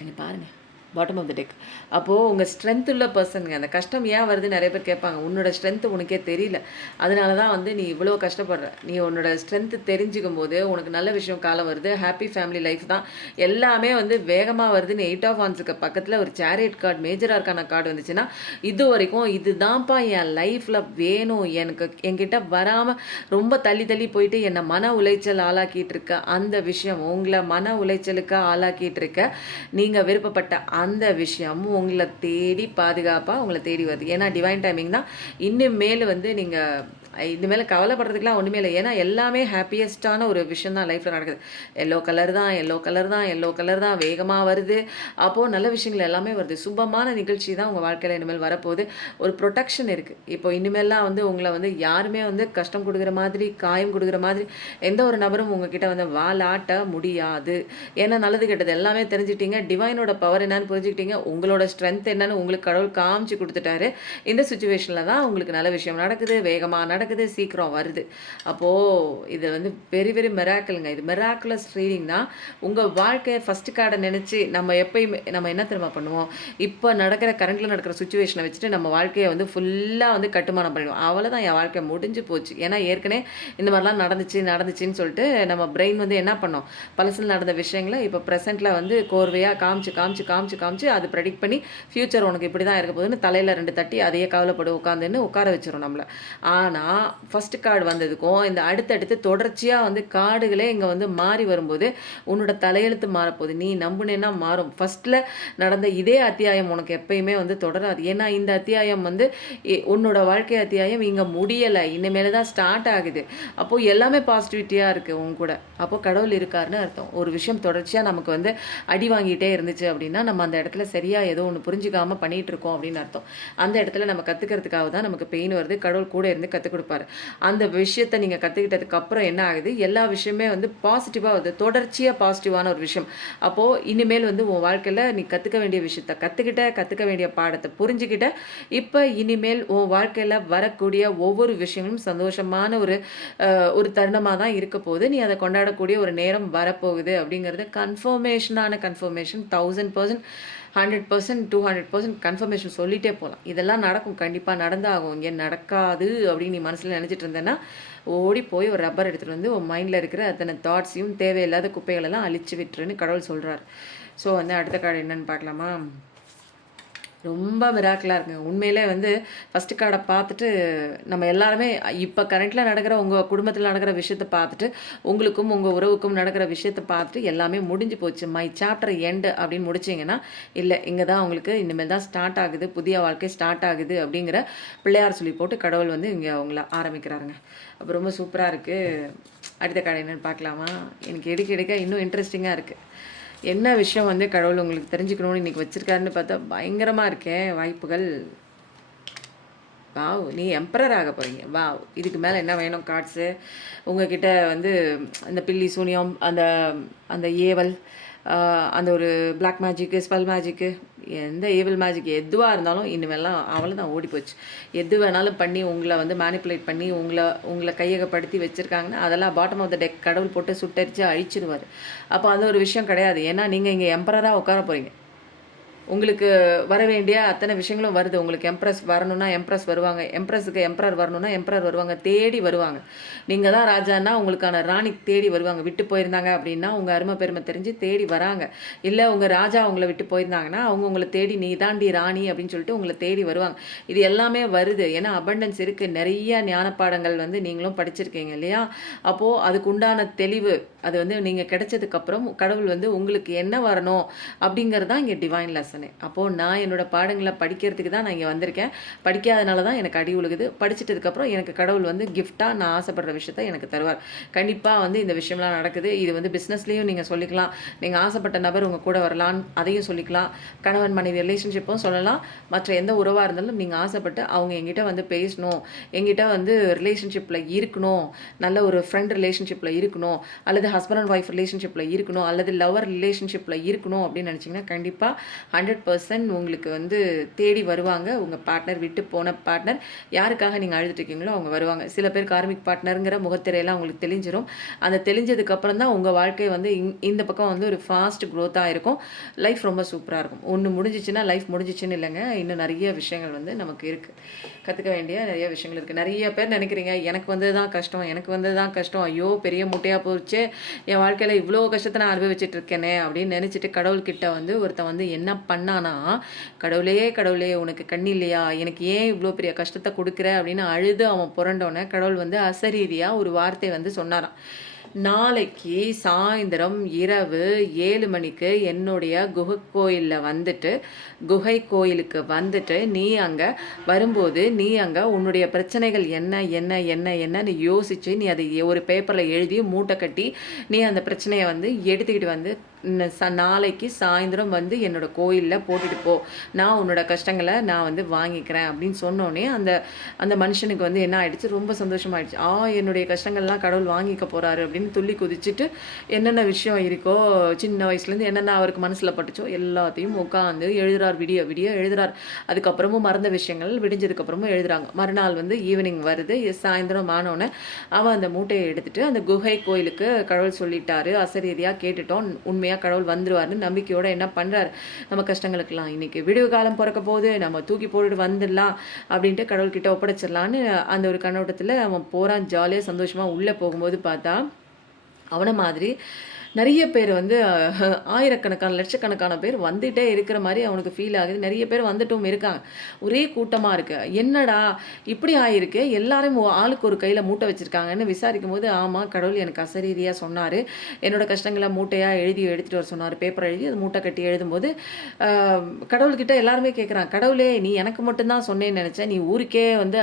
நீங்கள் பாருங்கள், பாட்டம் ஆஃப் த டெக். அப்போது உங்கள் ஸ்ட்ரென்த் உள்ள பர்சனுங்க. அந்த கஷ்டம் ஏன் வருது நிறைய பேர் கேட்பாங்க. உன்னோட ஸ்ட்ரென்த்து உனக்கே தெரியல, அதனால தான் வந்து நீ இவ்வளோ கஷ்டப்படுற. நீ உன்னோட ஸ்ட்ரென்த்து தெரிஞ்சுக்கும் போது உனக்கு நல்ல விஷயம் காலம் வருது. ஹாப்பி ஃபேமிலி லைஃப் தான் எல்லாமே வந்து வேகமாக வருதுன்னு 8 ஆஃப் வான்ஸுக்கு பக்கத்தில் ஒரு சேரியட் கார்டு, மேஜராக இருக்கான கார்டு வந்துச்சுன்னா, இது வரைக்கும் இதுதான்ப்பா என் லைஃப்பில் வேணும், எனக்கு என்கிட்ட வராமல் ரொம்ப தள்ளி தள்ளி போயிட்டு என்னை மன உளைச்சல் ஆளாக்கிட்டு இருக்க அந்த விஷயம், உங்களை மன உளைச்சலுக்கு ஆளாக்கிட்டு இருக்க நீங்கள் விருப்பப்பட்ட அந்த விஷயம் உங்களை தேடி பாதுகாப்பாக உங்களை தேடி வருது. ஏன்னா டிவைன் டைமிங் தான். இன்னும் மேல் வந்து நீங்கள் இனிமேல் கவலைப்படுறதுக்குலாம் ஒன்றுமே இல்லை. ஏன்னா எல்லாமே ஹாப்பியஸ்டான ஒரு விஷயம் தான் லைஃப்பில் நடக்குது. எல்லோ கலர் தான், எல்லோ கலர் தான், எல்லோ கலர் தான் வேகமாக வருது. அப்போது நல்ல விஷயங்கள் எல்லாமே வருது. சுபமான நிகழ்ச்சி தான் உங்கள் வாழ்க்கையில் இனிமேல் வரப்போகுது. ஒரு ப்ரொடெக்ஷன் இருக்குது. இப்போ இனிமேல்லாம் வந்து உங்களை வந்து யாருமே வந்து கஷ்டம் கொடுக்குற மாதிரி, காயம் கொடுக்குற மாதிரி எந்த ஒரு நபரும் உங்ககிட்ட வந்து வாலாட்ட முடியாது. ஏன்னா நல்லது கெட்டது எல்லாமே தெரிஞ்சுக்கிட்டீங்க. டிவைனோட பவர் என்னன்னு புரிஞ்சுக்கிட்டீங்க. உங்களோட ஸ்ட்ரென்த் என்னன்னு உங்களுக்கு கடவுள் காமிச்சு கொடுத்துட்டாரு. இந்த சுச்சுவேஷனில் தான் உங்களுக்கு நல்ல விஷயம் நடக்குது, வேகமாக நடக்குது, சீக்கிரம் வருது. அப்போது இது வந்து வெரி வெரி மெராக்கிளுங்க. இது மெராக்குலஸ் ரீடிங் தான். உங்கள் வாழ்க்கையை ஃபஸ்ட்டு கார்டை நினச்சி நம்ம எப்பயுமே நம்ம என்ன தெரியுமா பண்ணுவோம், இப்போ நடக்கிற கரண்டில் நடக்கிற சுச்சுவேஷனை வச்சுட்டு நம்ம வாழ்க்கையை வந்து ஃபுல்லாக வந்து கட்டுமானம் பண்ணிடுவோம். அவ்வளோதான், என் வாழ்க்கை முடிஞ்சு போச்சு. ஏன்னா ஏற்கனவே இந்த மாதிரிலாம் நடந்துச்சுன்னு சொல்லிட்டு நம்ம பிரெயின் வந்து என்ன பண்ணோம், பழசில் நடந்த விஷயங்களை இப்போ ப்ரெசென்ட்டில் வந்து கோர்வையாக காமிச்சு அது ப்ரெடிக்ட் பண்ணி ஃப்யூச்சர் உனக்கு இப்படி தான் இருக்க போகுதுன்னு தலையில் 2 தட்டி அதையே கவலைப்படு உட்காந்துன்னு உட்கார வச்சிரும் நம்மளை. ஆனால் ஃபஸ்ட்டு கார்டு வந்ததுக்கும் இந்த அடுத்தடுத்து தொடர்ச்சியாக வந்து கார்டுகளே இங்கே வந்து மாறி வரும்போது உன்னோட தலையெழுத்து மாறப்போகுது. நீ நம்புனேன்னா மாறும். ஃபஸ்ட்டில் நடந்த இதே அத்தியாயம் உனக்கு எப்பயுமே வந்து தொடராது. ஏன்னா இந்த அத்தியாயம் வந்து உன்னோட வாழ்க்கை அத்தியாயம் இங்கே முடியலை, இனிமேல் தான் ஸ்டார்ட் ஆகுது. அப்போது எல்லாமே பாசிட்டிவிட்டியாக இருக்குது உங்க கூட. அப்போது கடவுள் இருக்காருன்னு அர்த்தம். ஒரு விஷயம் தொடர்ச்சியாக நமக்கு வந்து அடி வாங்கிட்டே இருந்துச்சு அப்படின்னா நம்ம அந்த இடத்துல சரியாக ஏதோ ஒன்று புரிஞ்சுக்காமல் பண்ணிகிட்டு இருக்கோம் அப்படின்னு அர்த்தம். அந்த இடத்துல நம்ம கற்றுக்கிறதுக்காக தான் நமக்கு பெயின் வருது. கடவுள் கூட இருந்து கற்றுக் கொடுப்பாரு. அந்த விஷயத்தை நீங்கள் கற்றுக்கிட்டதுக்கு அப்புறம் என்ன ஆகுது, எல்லா விஷயமே வந்து பாசிட்டிவாக வருது. தொடர்ச்சியாக பாசிட்டிவான ஒரு விஷயம். அப்போது இனிமேல் வந்து உன் வாழ்க்கையில் நீ கற்றுக்க வேண்டிய விஷயத்தை கற்றுக்க வேண்டிய பாடத்தை புரிஞ்சுக்கிட்ட. இப்போ இனிமேல் உன் வாழ்க்கையில் வரக்கூடிய ஒவ்வொரு விஷயங்களும் சந்தோஷமான ஒரு தருணமாக தான் இருக்க போகுது. நீ அதை கொண்டாடக்கூடிய ஒரு நேரம் வரப்போகுது அப்படிங்கிறது கன்ஃபர்மேஷன் 1000%, 100%, 200% கன்ஃபர்மேஷன் சொல்லிகிட்டே போகலாம். இதெல்லாம் நடக்கும், கண்டிப்பாக நடந்தாகும். இங்கே நடக்காது அப்படின்னு நீ மனசில் நினச்சிட்டு இருந்தேன்னா ஓடி போய் ஒரு ரப்பர் எடுத்துகிட்டு வந்து உன் மைண்டில் இருக்கிற அத்தனை தாட்ஸையும் தேவையில்லாத குப்பைகளெல்லாம் அழிச்சு விட்டுருன்னு கடவுள் சொல்கிறார். ஸோ வந்து அடுத்த கார்டு என்னென்னு பார்க்கலாமா. ரொம்ப மிராக்கலாக இருக்குங்க. உண்மையிலே வந்து ஃபஸ்ட்டு கார்டை பார்த்துட்டு நம்ம எல்லாருமே இப்போ கரண்ட்டில் நடக்கிற உங்கள் குடும்பத்தில் நடக்கிற விஷயத்தை பார்த்துட்டு, உங்களுக்கும் உங்கள் உறவுக்கும் நடக்கிற விஷயத்தை பார்த்துட்டு எல்லாமே முடிஞ்சு போச்சு, மை சாப்டர் எண்டு அப்படின்னு முடிச்சிங்கன்னா, இல்லை இங்கே தான் உங்களுக்கு இனிமேல் தான் ஸ்டார்ட் ஆகுது, புதிய வாழ்க்கை ஸ்டார்ட் ஆகுது அப்படிங்கிற பிள்ளையார் சொல்லி போட்டு கடவுள் வந்து இங்கே அவங்கள ஆரம்பிக்கிறாருங்க. அப்போ ரொம்ப சூப்பராக இருக்குது. அடுத்த கார்டு என்னென்னு பார்க்கலாமா. எனக்கு எடுக்க இன்னும் இன்ட்ரெஸ்டிங்காக இருக்குது. என்ன விஷயம் வந்து கடவுள் உங்களுக்கு தெரிஞ்சுக்கணும்னு இன்றைக்கி வச்சுருக்காருன்னு பார்த்தா பயங்கரமாக இருக்கேன் வாய்ப்புகள். வாவ், நீ எம்பரர் ஆக போகிறீங்க. வாவ், இதுக்கு மேலே என்ன வேணும் கார்ட்ஸு. உங்ககிட்ட வந்து இந்த பில்லி சூனியம், அந்த அந்த ஏவல், அந்த ஒரு பிளாக் மேஜிக்கு, ஸ்பெல் மேஜிக்கு, எந்த ஏவல் மேஜிக் எதுவாக இருந்தாலும் இனிமேலாம் அவ்வளோதான், ஓடி போச்சு. எது வேணாலும் பண்ணி உங்களை வந்து மேனிப்புலேட் பண்ணி உங்களை கையகப்படுத்தி வச்சுருக்காங்கன்னா அதெல்லாம் பாட்டம் ஆஃப் த டெக் கடவுள் போட்டு சுட்டரித்து அழிச்சிருவார். அப்போ அது ஒரு விஷயம் கிடையாது. ஏன்னா நீங்கள் இங்கே எம்பரராக உட்கார போகிறீங்க. உங்களுக்கு வர வேண்டிய அத்தனை விஷயங்களும் வருது. உங்களுக்கு எம்ப்ரஸ் வரணும்னா எம்ப்ரஸ் வருவாங்க, எம்ப்ரஸுக்கு எம்ப்ரர் வரணும்னா எம்ப்ரர் வருவாங்க, தேடி வருவாங்க. நீங்கள் தான் ராஜான்னா உங்களுக்கான ராணி தேடி வருவாங்க. விட்டு போயிருந்தாங்க அப்படின்னா உங்கள் அருமை பெருமை தெரிஞ்சு தேடி வராங்க. இல்லை உங்கள் ராஜா உங்களை விட்டு போயிருந்தாங்கன்னா அவங்க உங்களை தேடி நீ தாண்டி ராணி அப்படின்னு சொல்லிட்டு உங்களை தேடி வருவாங்க. இது எல்லாமே வருது. ஏன்னா அபண்டன்ஸ் இருக்குது. நிறைய ஞானப்பாடங்கள் வந்து நீங்களும் படிச்சிருக்கீங்க இல்லையா. அப்போது அதுக்கு உண்டான தெளிவு அது வந்து நீங்கள் கிடைச்சதுக்கப்புறம் கடவுள் வந்து உங்களுக்கு என்ன வரணும் அப்படிங்கிறது தான் இங்கே டிவைன் லெசனு. அப்போது நான் என்னோடய பாடங்களை படிக்கிறதுக்கு தான் நான் இங்கே வந்திருக்கேன். படிக்காதனால தான் எனக்கு அடி உழுகுது. படிச்சிட்டதுக்கப்புறம் எனக்கு கடவுள் வந்து கிஃப்டாக நான் ஆசைப்படுற விஷயத்த எனக்கு தருவார். கண்டிப்பாக வந்து இந்த விஷயம்லாம் நடக்குது. இது வந்து பிஸ்னஸ்லேயும் நீங்கள் சொல்லிக்கலாம். நீங்கள் ஆசைப்பட்ட நபர் உங்கள் கூட வரலான்னு அதையும் சொல்லிக்கலாம். கணவன் மனைவி ரிலேஷன்ஷிப்பும் சொல்லலாம். மற்ற எந்த உறவாக இருந்தாலும் நீங்கள் ஆசைப்பட்டு அவங்க எங்கிட்ட வந்து பேசணும், எங்கிட்ட வந்து ரிலேஷன்ஷிப்பில் இருக்கணும், நல்ல ஒரு ஃப்ரெண்ட் ரிலேஷன்ஷிப்பில் இருக்கணும், அல்லது ஹஸ்பண்ட் அண்ட் ஒய்ஃப் ரிலேஷன்ஷிப்பில் இருக்கணும், அல்லது லவர் ரிலேஷன்ஷிப்பில் இருக்கணும் அப்படின்னு நினச்சிங்கன்னா கண்டிப்பாக 100% உங்களுக்கு வந்து தேடி வருவாங்க. உங்கள் பார்ட்னர், விட்டு போன பார்ட்னர், யாருக்காக நீங்கள் அழுதுட்டு இருக்கீங்களோ அவங்க வருவாங்க. சில பேர் கார்மிக் பார்ட்னருங்கிற முகத்திரையெல்லாம் உங்களுக்கு தெளிஞ்சிடும். அந்த தெளிஞ்சதுக்கப்புறம் தான் உங்கள் வாழ்க்கை வந்து இந்த பக்கம் வந்து ஒரு ஃபாஸ்ட் க்ரோத்தாக இருக்கும். லைஃப் ரொம்ப சூப்பராக இருக்கும். ஒன்று முடிஞ்சிச்சுன்னா லைஃப் முடிஞ்சிச்சுன்னு இல்லைங்க. இன்னும் நிறைய விஷயங்கள் வந்து நமக்கு இருக்குது, கற்றுக்க வேண்டிய நிறைய விஷயங்கள் இருக்குது. நிறைய பேர் நினைக்கிறீங்க எனக்கு வந்தது தான் கஷ்டம், எனக்கு வந்தது தான் கஷ்டம், ஐயோ பெரிய முட்டையாக போச்சு, என் வாழ்க்கையில் இவ்வளோ கஷ்டத்தை நான் அனுபவிச்சுட்டு இருக்கேனே அப்படின்னு நினச்சிட்டு கடவுள்கிட்ட வந்து ஒருத்தன் வந்து என்ன பண்ணானா, கடவுளே கடவுளே உனக்கு கண் இல்லையா, எனக்கு ஏன் இவ்வளோ பெரிய கஷ்டத்தை கொடுக்குற அப்படின்னு அழுது அவன் புரண்டோன்னே கடவுள் வந்து அசரீரியாக ஒரு வார்த்தை வந்து சொன்னாராம். நாளைக்கு சாயந்தரம் இரவு 7 மணிக்கு என்னுடைய குகை கோயிலுக்கு வந்துட்டு நீ அங்கே வரும்போது நீ அங்கே உன்னுடைய பிரச்சனைகள் என்ன என்ன என்ன என்னன்னு யோசித்து நீ அதை ஒரு பேப்பரில் எழுதி மூட்டை கட்டி நீ அந்த பிரச்சனையை வந்து எடுத்துக்கிட்டு வந்து நாளைக்கு சாயந்தரம் வந்து என்னோட கோயிலில் போட்டுட்டு போ, நான் உன்னோட கஷ்டங்களை நான் வந்து வாங்கிக்கிறேன் அப்படின்னு சொன்னோன்னே அந்த மனுஷனுக்கு வந்து என்ன ஆயிடுச்சு, ரொம்ப சந்தோஷமாயிடுச்சு. என்னுடைய கஷ்டங்கள்லாம் கடவுள் வாங்கிக்க போகிறாரு அப்படின்னு துள்ளி குதிச்சுட்டு என்னென்ன விஷயம் இருக்கோ சின்ன வயசுலேருந்து என்னென்ன அவருக்கு மனசில் பட்டுச்சோ எல்லாத்தையும் உட்காந்து எழுதுறார். விடிய விடிய எழுதுறார். அதுக்கப்புறமும் மறந்த விஷயங்கள் விடிஞ்சதுக்கப்புறமும் எழுதுறாங்க. மறுநாள் வந்து ஈவினிங் வருது. சாயந்தரம் ஆனோடனே அவன் அந்த மூட்டையை எடுத்துட்டு அந்த குகை கோயிலுக்கு கடவுள் சொல்லிட்டாரு, அசரீதியாக கேட்டுட்டோம், உண்மையாக கடவுள் வந்துருவார்னு நம்பிக்கையோட என்ன பண்றாரு, நம்ம கஷ்டங்களுக்கெல்லாம் இன்னைக்கு விடுவு காலம் பிறக்க போது, நம்ம தூக்கி போட்டுட்டு வந்துடலாம் அப்படின்ட்டு கடவுள்கிட்ட ஒப்படைச்சிடலான்னு அந்த ஒரு கண்ணோட்டத்தில் அவன் போகிறான். ஜாலியாக சந்தோஷமாக உள்ளே போகும்போது பார்த்தா அவனை மாதிரி நிறைய பேர் வந்து ஆயிரக்கணக்கான லட்சக்கணக்கான பேர் வந்துகிட்டே இருக்கிற மாதிரி அவனுக்கு ஃபீல் ஆகுது. நிறைய பேர் வந்துட்டும் இருக்காங்க. ஒரே கூட்டமாக இருக்குது. என்னடா இப்படி ஆகிருக்கு, எல்லாரும் ஆளுக்கு ஒரு கையில் மூட்டை வச்சுருக்காங்கன்னு விசாரிக்கும் போது ஆமாம் கடவுள் எனக்கு அசரீதியாக சொன்னார், என்னோடய கஷ்டங்களை மூட்டையாக எடுத்துகிட்டு வர சொன்னார். பேப்பர் எழுதி அது மூட்டை கட்டி எழுதும்போது கடவுள்கிட்ட எல்லாருமே கேட்குறான், கடவுளே நீ எனக்கு மட்டும்தான் சொன்னேன்னு நினச்சேன், நீ ஊருக்கே வந்து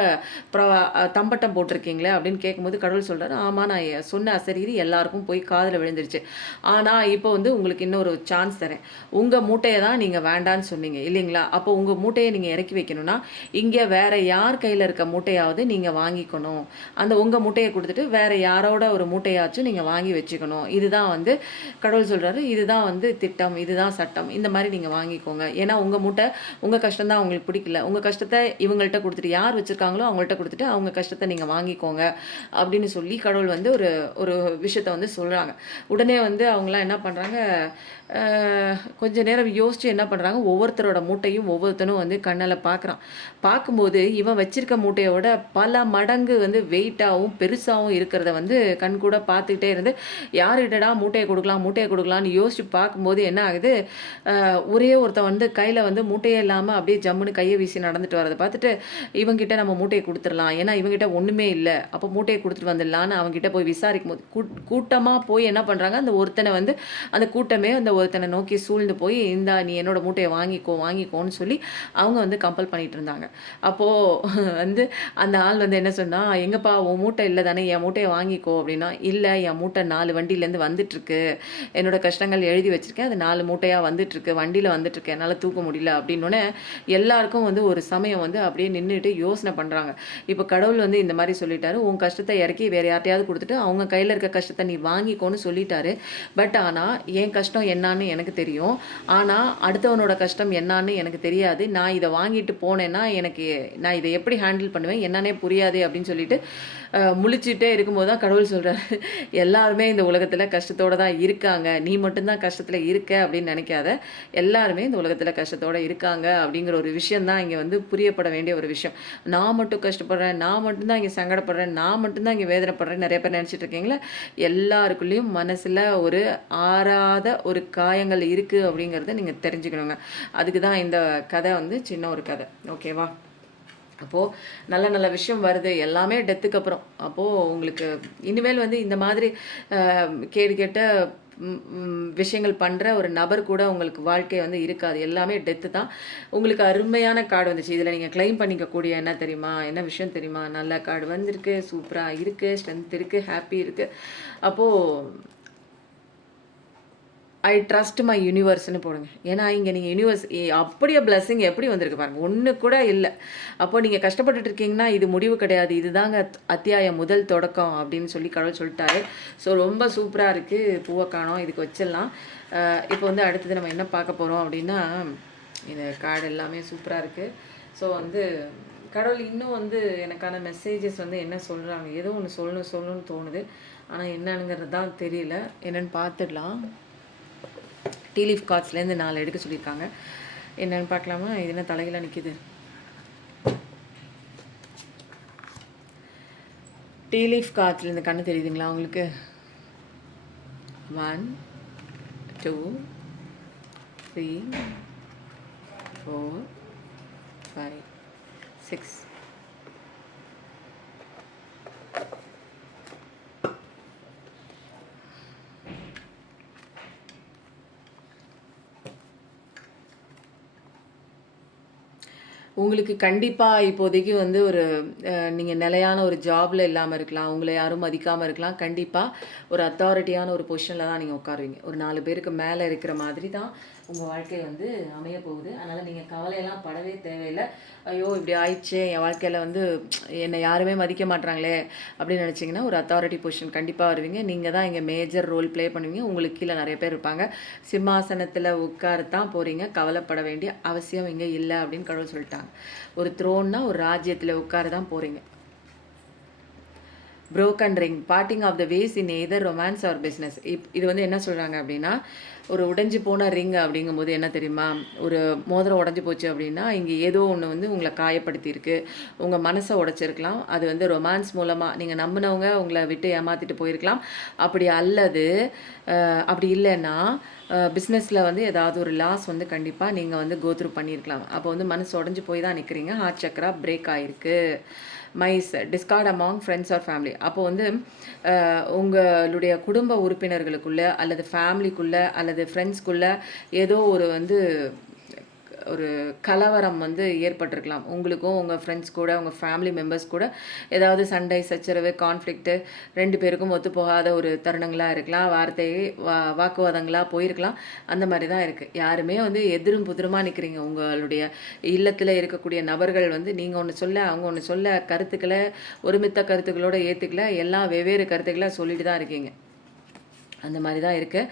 தம்பட்டம் போட்டிருக்கீங்களே அப்படின்னு கேட்கும்போது கடவுள் சொல்கிறார், ஆமாம் நான் சொன்ன அசரீதி எல்லாருக்கும் போய் காதில் விழுந்துருச்சு. ஆனால் இப்போ வந்து உங்களுக்கு இன்னொரு சான்ஸ் தரேன். உங்கள் மூட்டையை தான் நீங்கள் வேண்டான்னு சொன்னீங்க இல்லைங்களா, அப்போ உங்கள் மூட்டையை நீங்கள் இறக்கி வைக்கணும்னா இங்கே வேறு யார் கையில் இருக்க மூட்டையாவது நீங்கள் வாங்கிக்கணும். அந்த உங்கள் மூட்டையை கொடுத்துட்டு வேறு யாரோட ஒரு மூட்டையாச்சும் நீங்கள் வாங்கி வச்சுக்கணும். இதுதான் வந்து கடவுள் சொல்கிறாரு, இதுதான் வந்து திட்டம், இதுதான் சட்டம், இந்த மாதிரி நீங்கள் வாங்கிக்கோங்க. ஏன்னா உங்கள் மூட்டை உங்கள் கஷ்டம் தான் உங்களுக்கு பிடிக்கல, உங்கள் கஷ்டத்தை இவங்கள்ட்ட கொடுத்துட்டு யார் வச்சுருக்காங்களோ அவங்கள்ட்ட கொடுத்துட்டு அவங்க கஷ்டத்தை நீங்கள் வாங்கிக்கோங்க அப்படின்னு சொல்லி கடவுள் வந்து ஒரு விஷயத்தை வந்து சொல்கிறாங்க. உடனே வந்து அவங்களாம் என்ன பண்ணுறாங்க, கொஞ்ச நேரம் யோசித்து என்ன பண்ணுறாங்க, ஒவ்வொருத்தரோட மூட்டையும் ஒவ்வொருத்தனும் வந்து கண்ணால் பார்க்குறான். பார்க்கும்போது இவன் வச்சிருக்க மூட்டையோட பல மடங்கு வந்து வெயிட்டாகவும் பெருசாகவும் இருக்கிறத வந்து கண் கூட பார்த்துக்கிட்டே இருந்து யார்கிட்டடா மூட்டையை கொடுக்கலான்னு யோசித்து பார்க்கும்போது என்ன ஆகுது, ஒரே ஒருத்தன் வந்து கையில் வந்து மூட்டையே இல்லாமல் அப்படியே ஜம்முன்னு கையை வீசி நடந்துட்டு வரதை பார்த்துட்டு இவங்கிட்ட நம்ம மூட்டையை கொடுத்துடலாம், ஏன்னா இவங்கிட்ட ஒன்றுமே இல்லை, அப்போ மூட்டையை கொடுத்துட்டு வந்துடலான்னு அவங்ககிட்ட போய் விசாரிக்கும் போது கூட்டமாக போய் என்ன பண்ணுறாங்க, அந்த ஒருத்தனை வந்து அந்த கூட்டமே அந்த ஒருத்தனை நோக்கி சூழ்ந்து போய் இந்தா நீ என்னோட மூட்டையை வாங்கிக்கோன்னு சொல்லி அவங்க வந்து கம்பல் பண்ணிட்டு இருந்தாங்க. அப்போது வந்து அந்த ஆள் வந்து என்ன சொன்னா, எங்கப்பா உன் மூட்டை இல்லை தானே, என் மூட்டையை வாங்கிக்கோ அப்படின்னா, இல்லை என் மூட்டை 4 வண்டியிலேருந்து வந்துட்டுருக்கு, என்னோட கஷ்டங்கள் எழுதி வச்சுருக்கேன், அது 4 மூட்டையாக வந்துட்டுருக்கு, வண்டியில் வந்துட்டுருக்கு, என்னால் தூக்க முடியல அப்படின்னோடனே எல்லாருக்கும் வந்து ஒரு சமயம் வந்து அப்படியே நின்றுட்டு யோசனை பண்ணுறாங்க. இப்போ கடவுள் வந்து இந்த மாதிரி சொல்லிட்டாரு, உன் கஷ்டத்தை இறக்கி வேறு யார்ட்டையாவது கொடுத்துட்டு அவங்க கையில் இருக்க கஷ்டத்தை நீ வாங்கிக்கோன்னு சொல்லிட்டாரு. பட் ஆனால் என் கஷ்டம் என்னான்னு எனக்கு தெரியும், ஆனால் அடுத்தவனோட கஷ்டம் என்னான்னு எனக்கு தெரியாது. நான் இதை வாங்கிட்டு போனேன்னா நான் இதை எப்படி ஹேண்டில் பண்ணுவேன் என்னன்னே புரியாது அப்படின்னு சொல்லிட்டு முழிச்சுட்டே இருக்கும்போது தான் கடவுள் சொல்கிறார், எல்லாருமே இந்த உலகத்தில் கஷ்டத்தோடு தான் இருக்காங்க, நீ மட்டும்தான் கஷ்டத்தில் இருக்க அப்படின்னு நினைக்காத, எல்லாருமே இந்த உலகத்தில் கஷ்டத்தோடு இருக்காங்க அப்படிங்கிற ஒரு விஷயந்தான் இங்கே வந்து புரியப்பட வேண்டிய ஒரு விஷயம். நான் மட்டும் கஷ்டப்படுறேன், நான் மட்டும்தான் இங்கே சங்கடப்படுறேன், நான் மட்டும்தான் இங்கே வேதனைப்படுறேன் நிறைய பேர் நினச்சிட்டு இருக்கீங்களா, எல்லாருக்குள்ளேயும் மனசில் ஒரு ஆறாத ஒரு காயங்கள் இருக்குது அப்படிங்கிறத நீங்கள் தெரிஞ்சுக்கணுங்க. அதுக்கு தான் இந்த கதை வந்து சின்ன ஒரு கதை. ஓகேவா? அப்போது நல்ல நல்ல விஷயம் வருது எல்லாமே டெத்துக்கு அப்புறம். அப்போது உங்களுக்கு இனிமேல் வந்து இந்த மாதிரி கேடு கெட்ட விஷயங்கள் பண்ணுற ஒரு நபர் கூட உங்களுக்கு வாழ்க்கை வந்து இருக்காது. எல்லாமே டெத்து தான். உங்களுக்கு அருமையான கார்டு வந்துச்சு. இதில் நீங்கள் கிளைம் பண்ணிக்கக்கூடிய என்ன தெரியுமா, என்ன விஷயம் தெரியுமா, நல்ல கார்டு வந்திருக்கு, சூப்பராக இருக்குது, ஸ்ட்ரென்த் இருக்குது, ஹாப்பி இருக்குது. அப்போது ஐ ட்ரஸ்ட் மை யூனிவர்ஸ்னு போடுங்க. ஏன்னா இங்கே நீங்கள் யூனிவர்ஸ் அப்படியே பிளஸ்ஸிங் எப்படி வந்திருக்கு பாருங்கள், ஒன்று கூட இல்லை. அப்போது நீங்கள் கஷ்டப்பட்டுட்டு இருக்கீங்கன்னா இது முடிவு கிடையாது, இதுதாங்க அத்தியாயம் முதல் தொடக்கம் அப்படின்னு சொல்லி கடவுள் சொல்லிட்டாரு. ஸோ ரொம்ப சூப்பராக இருக்குது. பூவை காணோம், இதுக்கு வச்சிடலாம். இப்போ வந்து அடுத்தது நம்ம என்ன பார்க்க போகிறோம் அப்படின்னா, இந்த கார்டு எல்லாமே சூப்பராக இருக்குது. ஸோ வந்து கடவுள் இன்னும் வந்து எனக்கான மெசேஜஸ் வந்து என்ன சொல்கிறாங்க, ஏதோ ஒன்று சொல்லணும்னு தோணுது. ஆனால் என்னங்கிறது தான் தெரியல. என்னென்னு பார்த்துடலாம். டீ லீஃப் கார்ட்ஸ்லேருந்து 4 எடுக்க சொல்லியிருக்காங்க. என்னென்னு பார்க்கலாமா? இது என்ன தலைகளாக நிற்கிது? டீ லீஃப் கார்ட்ஸ்லேருந்து கண்ணு தெரியுதுங்களா உங்களுக்கு? 1 2 3 4 5 6. உங்களுக்கு கண்டிப்பாக இப்போதைக்கு வந்து ஒரு நீங்கள் நிலையான ஒரு ஜாபில் இல்லாமல் இருக்கலாம், உங்களை யாரும் மதிக்காமல் இருக்கலாம். கண்டிப்பாக ஒரு அத்தாரிட்டியான ஒரு பொசிஷனில் தான் நீங்கள் உட்காருவீங்க. ஒரு 4 பேருக்கு மேலே இருக்கிற மாதிரி தான் உங்கள் வாழ்க்கை வந்து அமைய போகுது. அதனால் நீங்கள் கவலையெல்லாம் படவே தேவையில்லை. ஐயோ இப்படி ஆயிடுச்சே, என் வாழ்க்கையில் வந்து என்னை யாருமே மதிக்க மாட்டாங்களே அப்படின்னு நினச்சிங்கன்னா ஒரு அத்தாரிட்டி பொசிஷன் கண்டிப்பாக வருவீங்க. நீங்கள் தான் இங்கே மேஜர் ரோல் ப்ளே பண்ணுவீங்க. உங்களுக்கு கீழே நிறைய பேர் இருப்பாங்க. சிம்மாசனத்தில் உட்காரத்தான் போகிறீங்க, கவலைப்பட வேண்டிய அவசியம் இங்கே இல்லை அப்படின்னு கடவுள் சொல்லிட்டாங்க. ஒரு த்ரோன்னா ஒரு ராஜ்யத்தில் உட்கார தான் போகிறீங்க. broken ring, parting of the ways in either romance or business. இது வந்து என்ன சொல்கிறாங்க அப்படின்னா, ஒரு உடைஞ்சு போன ரிங் அப்படிங்கும்போது என்ன தெரியுமா, ஒரு மோதிரம் உடஞ்சி போச்சு அப்படின்னா இங்கே ஏதோ ஒன்று வந்து உங்களை காயப்படுத்தியிருக்கு, உங்கள் மனசை உடைச்சிருக்கலாம். அது வந்து ரொமான்ஸ் மூலமாக நீங்கள் நம்பினவங்க உங்களை விட்டு ஏமாற்றிட்டு போயிருக்கலாம். அப்படி அல்லது அப்படி இல்லைன்னா பிஸ்னஸில் வந்து ஏதாவது ஒரு லாஸ் வந்து கண்டிப்பாக நீங்கள் வந்து கோத்ரூ பண்ணியிருக்கலாம். அப்போ வந்து மனசு உடஞ்சி போய் தான் நிற்கிறீங்க. ஹார்ட் சக்கரா பிரேக் ஆகிருக்கு. மைஸ் discord among friends or family. அப்போ வந்து உங்களுடைய குடும்ப உறுப்பினர்களுக்குள்ளே அல்லது ஃபேமிலிக்குள்ளே அல்லது ஃப்ரெண்ட்ஸ்குள்ளே ஏதோ ஒரு வந்து ஒரு கலவரம் வந்து ஏற்பட்டிருக்கலாம். உங்களுக்கும் உங்கள் ஃப்ரெண்ட்ஸ் கூட உங்கள் ஃபேமிலி மெம்பர்ஸ் கூட ஏதாவது சண்டை சச்சரவு கான்ஃப்ளிக்ட்டு 2 பேருக்கும் ஒத்து போகாத ஒரு தருணங்களாக இருக்கலாம், வாக்குவாதங்களாக போயிருக்கலாம். அந்த மாதிரி தான் இருக்குது. யாருமே வந்து எதிரும் புதிருமாக நிற்கிறீங்க. உங்களுடைய இல்லத்தில் இருக்கக்கூடிய நபர்கள் வந்து நீங்கள் ஒன்று சொல்ல அவங்க ஒன்று சொல்ல கருத்துக்களை ஒருமித்த கருத்துக்களோடு ஏற்றுக்கல, எல்லாம் வெவ்வேறு கருத்துக்களை சொல்லிட்டு தான் இருக்கீங்க. அந்த மாதிரி தான் இருக்குது.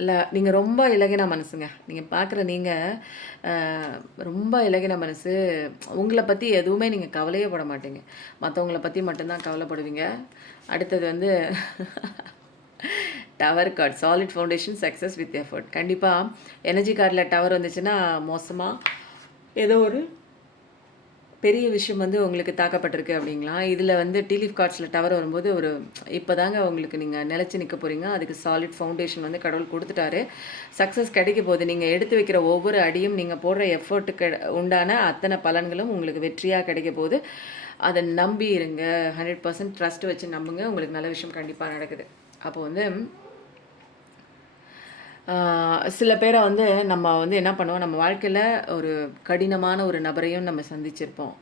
இல்லை நீங்கள் ரொம்ப இலகின மனசுங்க. நீங்கள் பார்க்குற நீங்கள் ரொம்ப இலகின மனசு. உங்களை பற்றி எதுவுமே நீங்கள் கவலையே பட மாட்டீங்க. மற்றவங்கள பற்றி மட்டும்தான் கவலைப்படுவீங்க. அடுத்தது வந்து tower card, solid foundation success with effort. கண்டிப்பாக எனர்ஜி கார்டில் டவர் வந்துச்சுன்னா மோசமாக ஏதோ ஒரு பெரிய விஷயம் வந்து உங்களுக்கு தாக்கப்பட்டிருக்கு அப்படிங்களா? இதில் வந்து டீ லீஃப் கார்ட்ஸில் டவர் வரும்போது ஒரு இப்போ தாங்க உங்களுக்கு நீங்கள் நிலச்சி நிற்க போகிறீங்க. அதுக்கு சாலிட் ஃபவுண்டேஷன் வந்து கடவுள் கொடுத்துட்டாரு. சக்ஸஸ் கிடைக்க போகுது. நீங்கள் எடுத்து வைக்கிற ஒவ்வொரு அடியும் நீங்கள் போடுற எஃபர்ட்டுக்கு உண்டான அத்தனை பலன்களும் உங்களுக்கு வெற்றியாக கிடைக்க போகுது. அதை நம்பி இருங்க. 100% ட்ரஸ்ட் வச்சு நம்புங்க. உங்களுக்கு நல்ல விஷயம் கண்டிப்பாக நடக்குது. அப்போ வந்து சில பேரை வந்து நம்ம வந்து என்ன பண்ணுவோம், நம்ம வாழ்க்கையில் ஒரு கடினமான ஒரு நபரையும் நம்ம சந்திச்சிருப்போம்.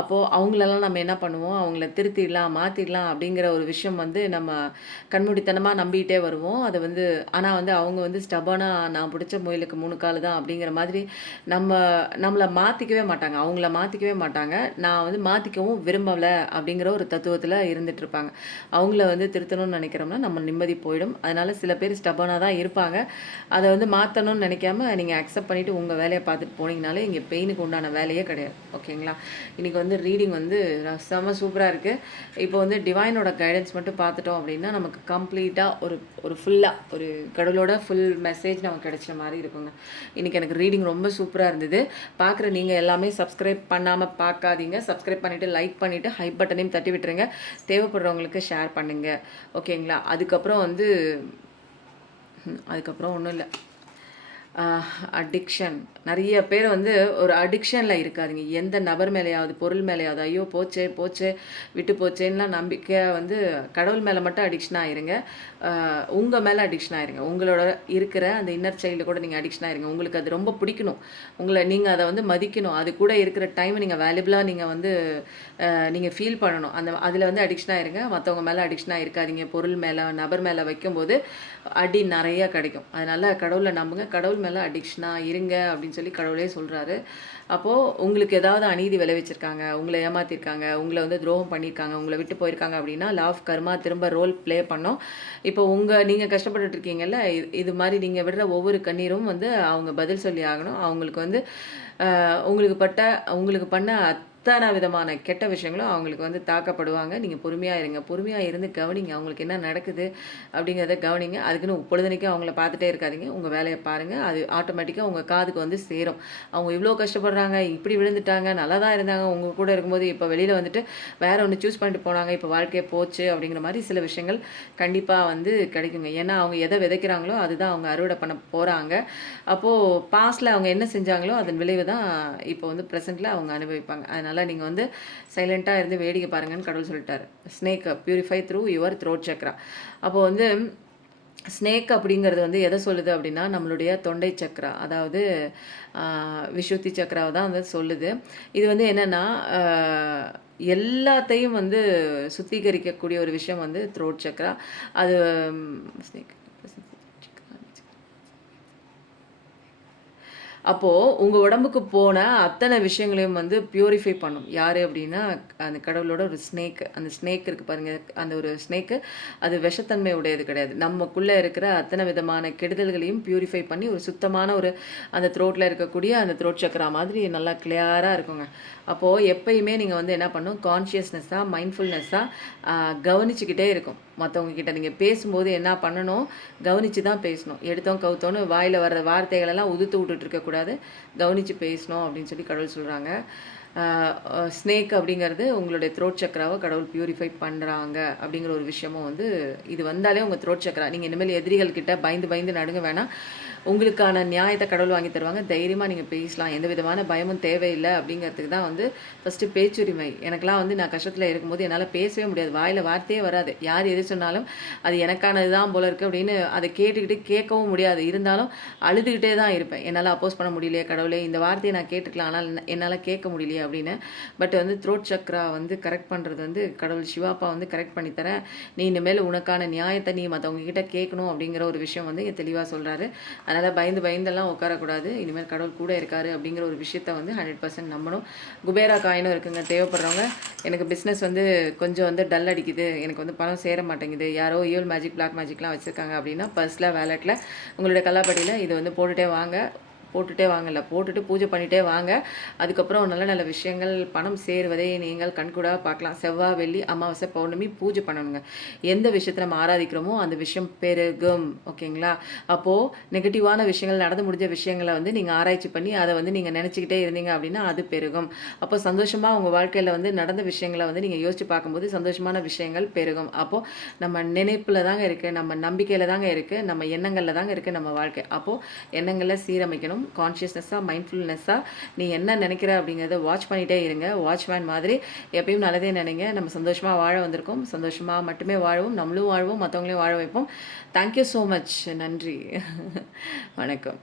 அப்போது அவங்களெல்லாம் நம்ம என்ன பண்ணுவோம், அவங்கள திருத்திடலாம் மாற்றிடலாம் அப்படிங்கிற ஒரு விஷயம் வந்து நம்ம கண்மூடித்தனமாக நம்பிக்கிட்டே வருவோம். அதை வந்து ஆனால் வந்து அவங்க வந்து ஸ்டபனாக நான் பிடிச்ச முயலுக்கு 3 கால் தான் அப்படிங்கிற மாதிரி நம்மளை மாற்றிக்கவே மாட்டாங்க. அவங்கள மாற்றிக்கவே மாட்டாங்க. நான் வந்து மாற்றிக்கவும் விரும்பலை அப்படிங்கிற ஒரு தத்துவத்தில் இருந்துட்டு இருப்பாங்க. அவங்கள வந்து திருத்தணும்னு நினைக்கிறோம்னா நம்ம நிம்மதி போயிடும். அதனால் சில பேர் ஸ்டபனாக தான் இருப்பாங்க. அதை வந்து மாற்றணும்னு நினைக்காம நீங்கள் அக்செப்ட் பண்ணிவிட்டு உங்கள் வேலையை பார்த்துட்டு போனீங்கனாலே இங்கே பெயினுக்கு உண்டான வேலையே கிடையாது. ஓகேங்களா? இன்றைக்கி வந்து ரீடிங் வந்து செம்ம சூப்பராக இருக்குது. இப்போ வந்து டிவைனோட கைடன்ஸ் மட்டும் பார்த்துட்டோம் அப்படின்னா நமக்கு கம்ப்ளீட்டாக ஒரு ஃபுல்லாக ஒரு கடவுளோட ஃபுல் மெசேஜ் நமக்கு கிடைச்ச மாதிரி இருக்குங்க. இன்றைக்கி எனக்கு ரீடிங் ரொம்ப சூப்பராக இருந்தது. பார்க்குற நீங்கள் எல்லாமே சப்ஸ்கிரைப் பண்ணாமல் பார்க்காதீங்க. சப்ஸ்கிரைப் பண்ணிவிட்டு லைக் பண்ணிவிட்டு ஹை பட்டனையும் தட்டி விட்டுருங்க. தேவைப்படுறவங்களுக்கு ஷேர் பண்ணுங்கள். ஓகேங்களா? அதுக்கப்புறம் ஒன்றும் இல்லை. அடிக்ஷன் நிறைய பேர் வந்து ஒரு அடிக்ஷனில் இருக்காதீங்க. எந்த நபர் மேலேயாவது, பொருள் மேலேயாவது, ஐயோ போச்சே, போச்சே, விட்டு போச்சேன்னுலாம் நம்பிக்கை வந்து கடவுள் மேலே மட்டும் அடிக்ஷன் ஆயிருங்க. உங்கள் மேலே அடிக்ஷன் ஆயிருங்க. உங்களோட இருக்கிற அந்த இன்னர் சைல்டு கூட நீங்கள் அடிக்ஷன் ஆயிருங்க. உங்களுக்கு அது ரொம்ப பிடிக்கணும். நீங்கள் அதை வந்து மதிக்கணும். அது கூட இருக்கிற டைம் நீங்கள் வேல்யூபிளாக நீங்கள் வந்து நீங்கள் ஃபீல் பண்ணணும். அதில் வந்து அடிக்ஷன் ஆயிருங்க. மற்றவங்க மேலே அடிக்ஷன் ஆயிருக்காதீங்க. பொருள் மேலே, நபர் மேலே வைக்கும்போது அடி நிறையா கிடைக்கும். அதனால் கடவுளை நம்புங்க. கடவுள் மேலே அடிக்ஷனாக இருங்க அப்படின்னு சொல்லி கடவுளே சொல்கிறாரு. அப்போது உங்களுக்கு ஏதாவது அநீதி விளைவிச்சிருக்காங்க, உங்களை ஏமாத்திருக்காங்க, உங்களை வந்து துரோகம் பண்ணியிருக்காங்க, உங்களை விட்டு போயிருக்காங்க அப்படின்னா லா ஆஃப் கர்மா திரும்ப ரோல் ப்ளே பண்ணோம். இப்போ நீங்கள் கஷ்டப்பட்டுட்டு இருக்கீங்கல்ல, இது மாதிரி நீங்கள் விடுற ஒவ்வொரு கண்ணீரும் வந்து அவங்க பதில் சொல்லி ஆகணும். அவங்களுக்கு வந்து உங்களுக்கு பண்ண அத்தனை விதமான கெட்ட விஷயங்களும் அவங்களுக்கு வந்து தாக்கப்படுவாங்க. நீங்கள் பொறுமையாக இருங்க. பொறுமையாக இருந்து கவனிங்க. அவங்களுக்கு என்ன நடக்குது அப்படிங்கிறத கவனிங்க. அதுக்குன்னு பொழுதனைக்கும் அவங்கள பார்த்துட்டே இருக்காதீங்க. உங்கள் வேலையை பாருங்கள். அது ஆட்டோமேட்டிக்காக உங்கள் காதுக்கு வந்து சேரும். அவங்க இவ்வளோ கஷ்டப்படுறாங்க, இப்படி விழுந்துட்டாங்க, நல்லா தான் இருந்தாங்க உங்கள் கூட இருக்கும்போது, இப்போ வெளியில் வந்துட்டு வேற ஒன்று சூஸ் பண்ணிட்டு போனாங்க, இப்போ வாழ்க்கையே போச்சு அப்படிங்கிற மாதிரி சில விஷயங்கள் கண்டிப்பாக வந்து கிடைக்குங்க. ஏன்னா அவங்க எதை விதைக்கிறாங்களோ அதுதான் அவங்க அறுவடை பண்ண போகிறாங்க. அப்போது பாஸ்ட்டில் அவங்க என்ன செஞ்சாங்களோ அதன் விளைவு தான் இப்போ வந்து ப்ரெசென்ட்டில் அவங்க அனுபவிப்பாங்க. அதனால் நீங்கள் வந்து சைலண்ட்டாக இருந்து வேடிக்கை பாருங்கன்னு கடவுள் சொல்லிட்டாரு. Snake purify through your throat Chakra. அப்போ வந்து ஸ்னேக் அப்படிங்கிறது வந்து எதை சொல்லுது அப்படின்னா நம்மளுடைய தொண்டை சக்கரா, அதாவது விஷுத்தி சக்கராவை தான் வந்து சொல்லுது. இது வந்து என்னென்னா எல்லாத்தையும் வந்து சுத்திகரிக்கக்கூடிய ஒரு விஷயம் வந்து த்ரோட் சக்கரா. அது ஸ்னேக் அப்போது உங்கள் உடம்புக்கு போன அத்தனை விஷயங்களையும் வந்து பியூரிஃபை பண்ணும். யார் அப்படின்னா அந்த கடவுளோட ஒரு ஸ்னேக். அந்த ஸ்னேக் இருக்குது பாருங்கள், அந்த ஒரு ஸ்னேக்கு அது விஷத்தன்மை உடையது கிடையாது. நமக்குள்ளே இருக்கிற அத்தனை விதமான கெடுதல்களையும் பியூரிஃபை பண்ணி ஒரு சுத்தமான ஒரு அந்த த்ரோட்டில் இருக்கக்கூடிய அந்த த்ரோட் சக்கரா மாதிரி நல்லா கிளியராக இருக்குங்க. அப்போது எப்பயுமே நீங்கள் வந்து என்ன பண்ணணும், கான்ஷியஸ்னஸ்ஸாக, மைண்ட்ஃபுல்னஸ்ஸாக கவனிச்சுக்கிட்டே இருக்கும். மற்றவங்க கிட்ட நீங்கள் பேசும்போது என்ன பண்ணணும், கவனித்து தான் பேசணும். எடுத்தோம் கவுத்தோன்னு வாயில் வர்ற வார்த்தைகளெல்லாம் உதுத்து விட்டுட்டு இருக்கக்கூடாது. கவனித்து பேசணும் அப்படின்னு சொல்லி கடவுள் சொல்கிறாங்க. ஸ்னேக் அப்படிங்கிறது உங்களுடைய த்ரோட் சக்கராவை கடவுள் பியூரிஃபை பண்ணுறாங்க அப்படிங்கிற ஒரு விஷயமும் வந்து இது வந்தாலே உங்கள் த்ரோட் சக்கரா. நீங்கள் இனிமேல் எதிரிகள் கிட்ட பயந்து பயந்து நடுங்க வேணாம். உங்களுக்கான நியாயத்தை கடவுள் வாங்கி தருவாங்க. தைரியமாக நீங்கள் பேசலாம். எந்த விதமான பயமும் தேவையில்லை அப்படிங்கிறதுக்கு தான் வந்து ஃபஸ்ட்டு பேச்சுரிமை. எனக்கெலாம் வந்து நான் கஷ்டத்தில் இருக்கும்போது என்னால் பேசவே முடியாது. வாயில் வார்த்தையே வராது. யார் எது சொன்னாலும் அது எனக்கானது தான் போல இருக்குது அப்படின்னு அதை கேட்டுக்கிட்டு கேட்கவும் முடியாது. இருந்தாலும் அழுதுகிட்டே தான் இருப்பேன். என்னால் அப்போஸ் பண்ண முடியலையே கடவுளே, இந்த வார்த்தையை நான் கேட்டுக்கலாம், ஆனால் என்னால் கேட்க முடியலையே அப்படின்னு. பட் வந்து த்ரோட் சக்ரா வந்து கரெக்ட் பண்ணுறது வந்து கடவுள் சிவாப்பா வந்து கரெக்ட் பண்ணித்தரேன். நீ இனிமேல் உனக்கான நியாயத்தை நீ மற்றவங்க கிட்ட கேட்கணும் அப்படிங்கிற ஒரு விஷயம் வந்து தெளிவாக சொல்கிறாரு. அதனால் பயந்தெல்லாம் உட்காரக்கூடாது. இனிமேல் கடவுள் கூட இருக்காரு அப்படிங்கிற ஒரு விஷயத்த வந்து 100% நம்பணும். குபேரா காயினும் இருக்குங்க. தேவைப்படுறவங்க, எனக்கு பிஸ்னஸ் வந்து கொஞ்சம் வந்து டல் அடிக்குது, எனக்கு வந்து பணம் சேர மாட்டேங்குது, யாரோ ஈவல் மேஜிக், பிளாக் மேஜிக்லாம் வச்சுருக்காங்க அப்படின்னா பர்ஸில், வேலெட்டில், உங்களுடைய கல்லாப்பட்டியில் இது வந்து போட்டுட்டு பூஜை பண்ணிகிட்டே வாங்க. அதுக்கப்புறம் நல்ல நல்ல விஷயங்கள் பணம் சேருவதை நீங்கள் கண்கூடாக பார்க்கலாம். செவ்வாய், வெள்ளி, அமாவாசை, பௌர்ணமி பூஜை பண்ணணுங்க. எந்த விஷயத்தை நம்ம ஆராதிக்கிறோமோ அந்த விஷயம் பெருகும். ஓகேங்களா? அப்போது நெகட்டிவான விஷயங்கள், நடந்து முடிஞ்ச விஷயங்களை வந்து நீங்கள் ஆராய்ச்சி பண்ணி அதை வந்து நீங்கள் நினச்சிக்கிட்டே இருந்தீங்க அப்படின்னா அது பெருகும். அப்போ சந்தோஷமாக உங்கள் வாழ்க்கையில் வந்து நடந்த விஷயங்களை வந்து நீங்கள் யோசித்து பார்க்கும்போது சந்தோஷமான விஷயங்கள் பெருகும். அப்போது நம்ம நினைப்பில் தாங்க இருக்குது, நம்ம நம்பிக்கையில் தாங்க இருக்குது, நம்ம எண்ணங்களில் தாங்க இருக்குது நம்ம வாழ்க்கை. அப்போது எண்ணங்களை சீரமைக்கணும். கான்ஷியஸ்னஸ்ஸாக, மைண்ட்ஃபுல்னஸ்ஸாக நீ என்ன நினைக்கிற அப்படிங்கிறத வாட்ச் பண்ணிகிட்டே இருங்க. வாட்ச்மேன் மாதிரி எப்பயும் நல்லதே நினைங்க. நம்ம சந்தோஷமாக வாழ வந்திருக்கோம். சந்தோஷமாக மட்டுமே வாழவும், நம்மளும் வாழ்வோம், மற்றவங்களையும் வாழ வைப்போம். Thank you so much. நன்றி. வணக்கம்.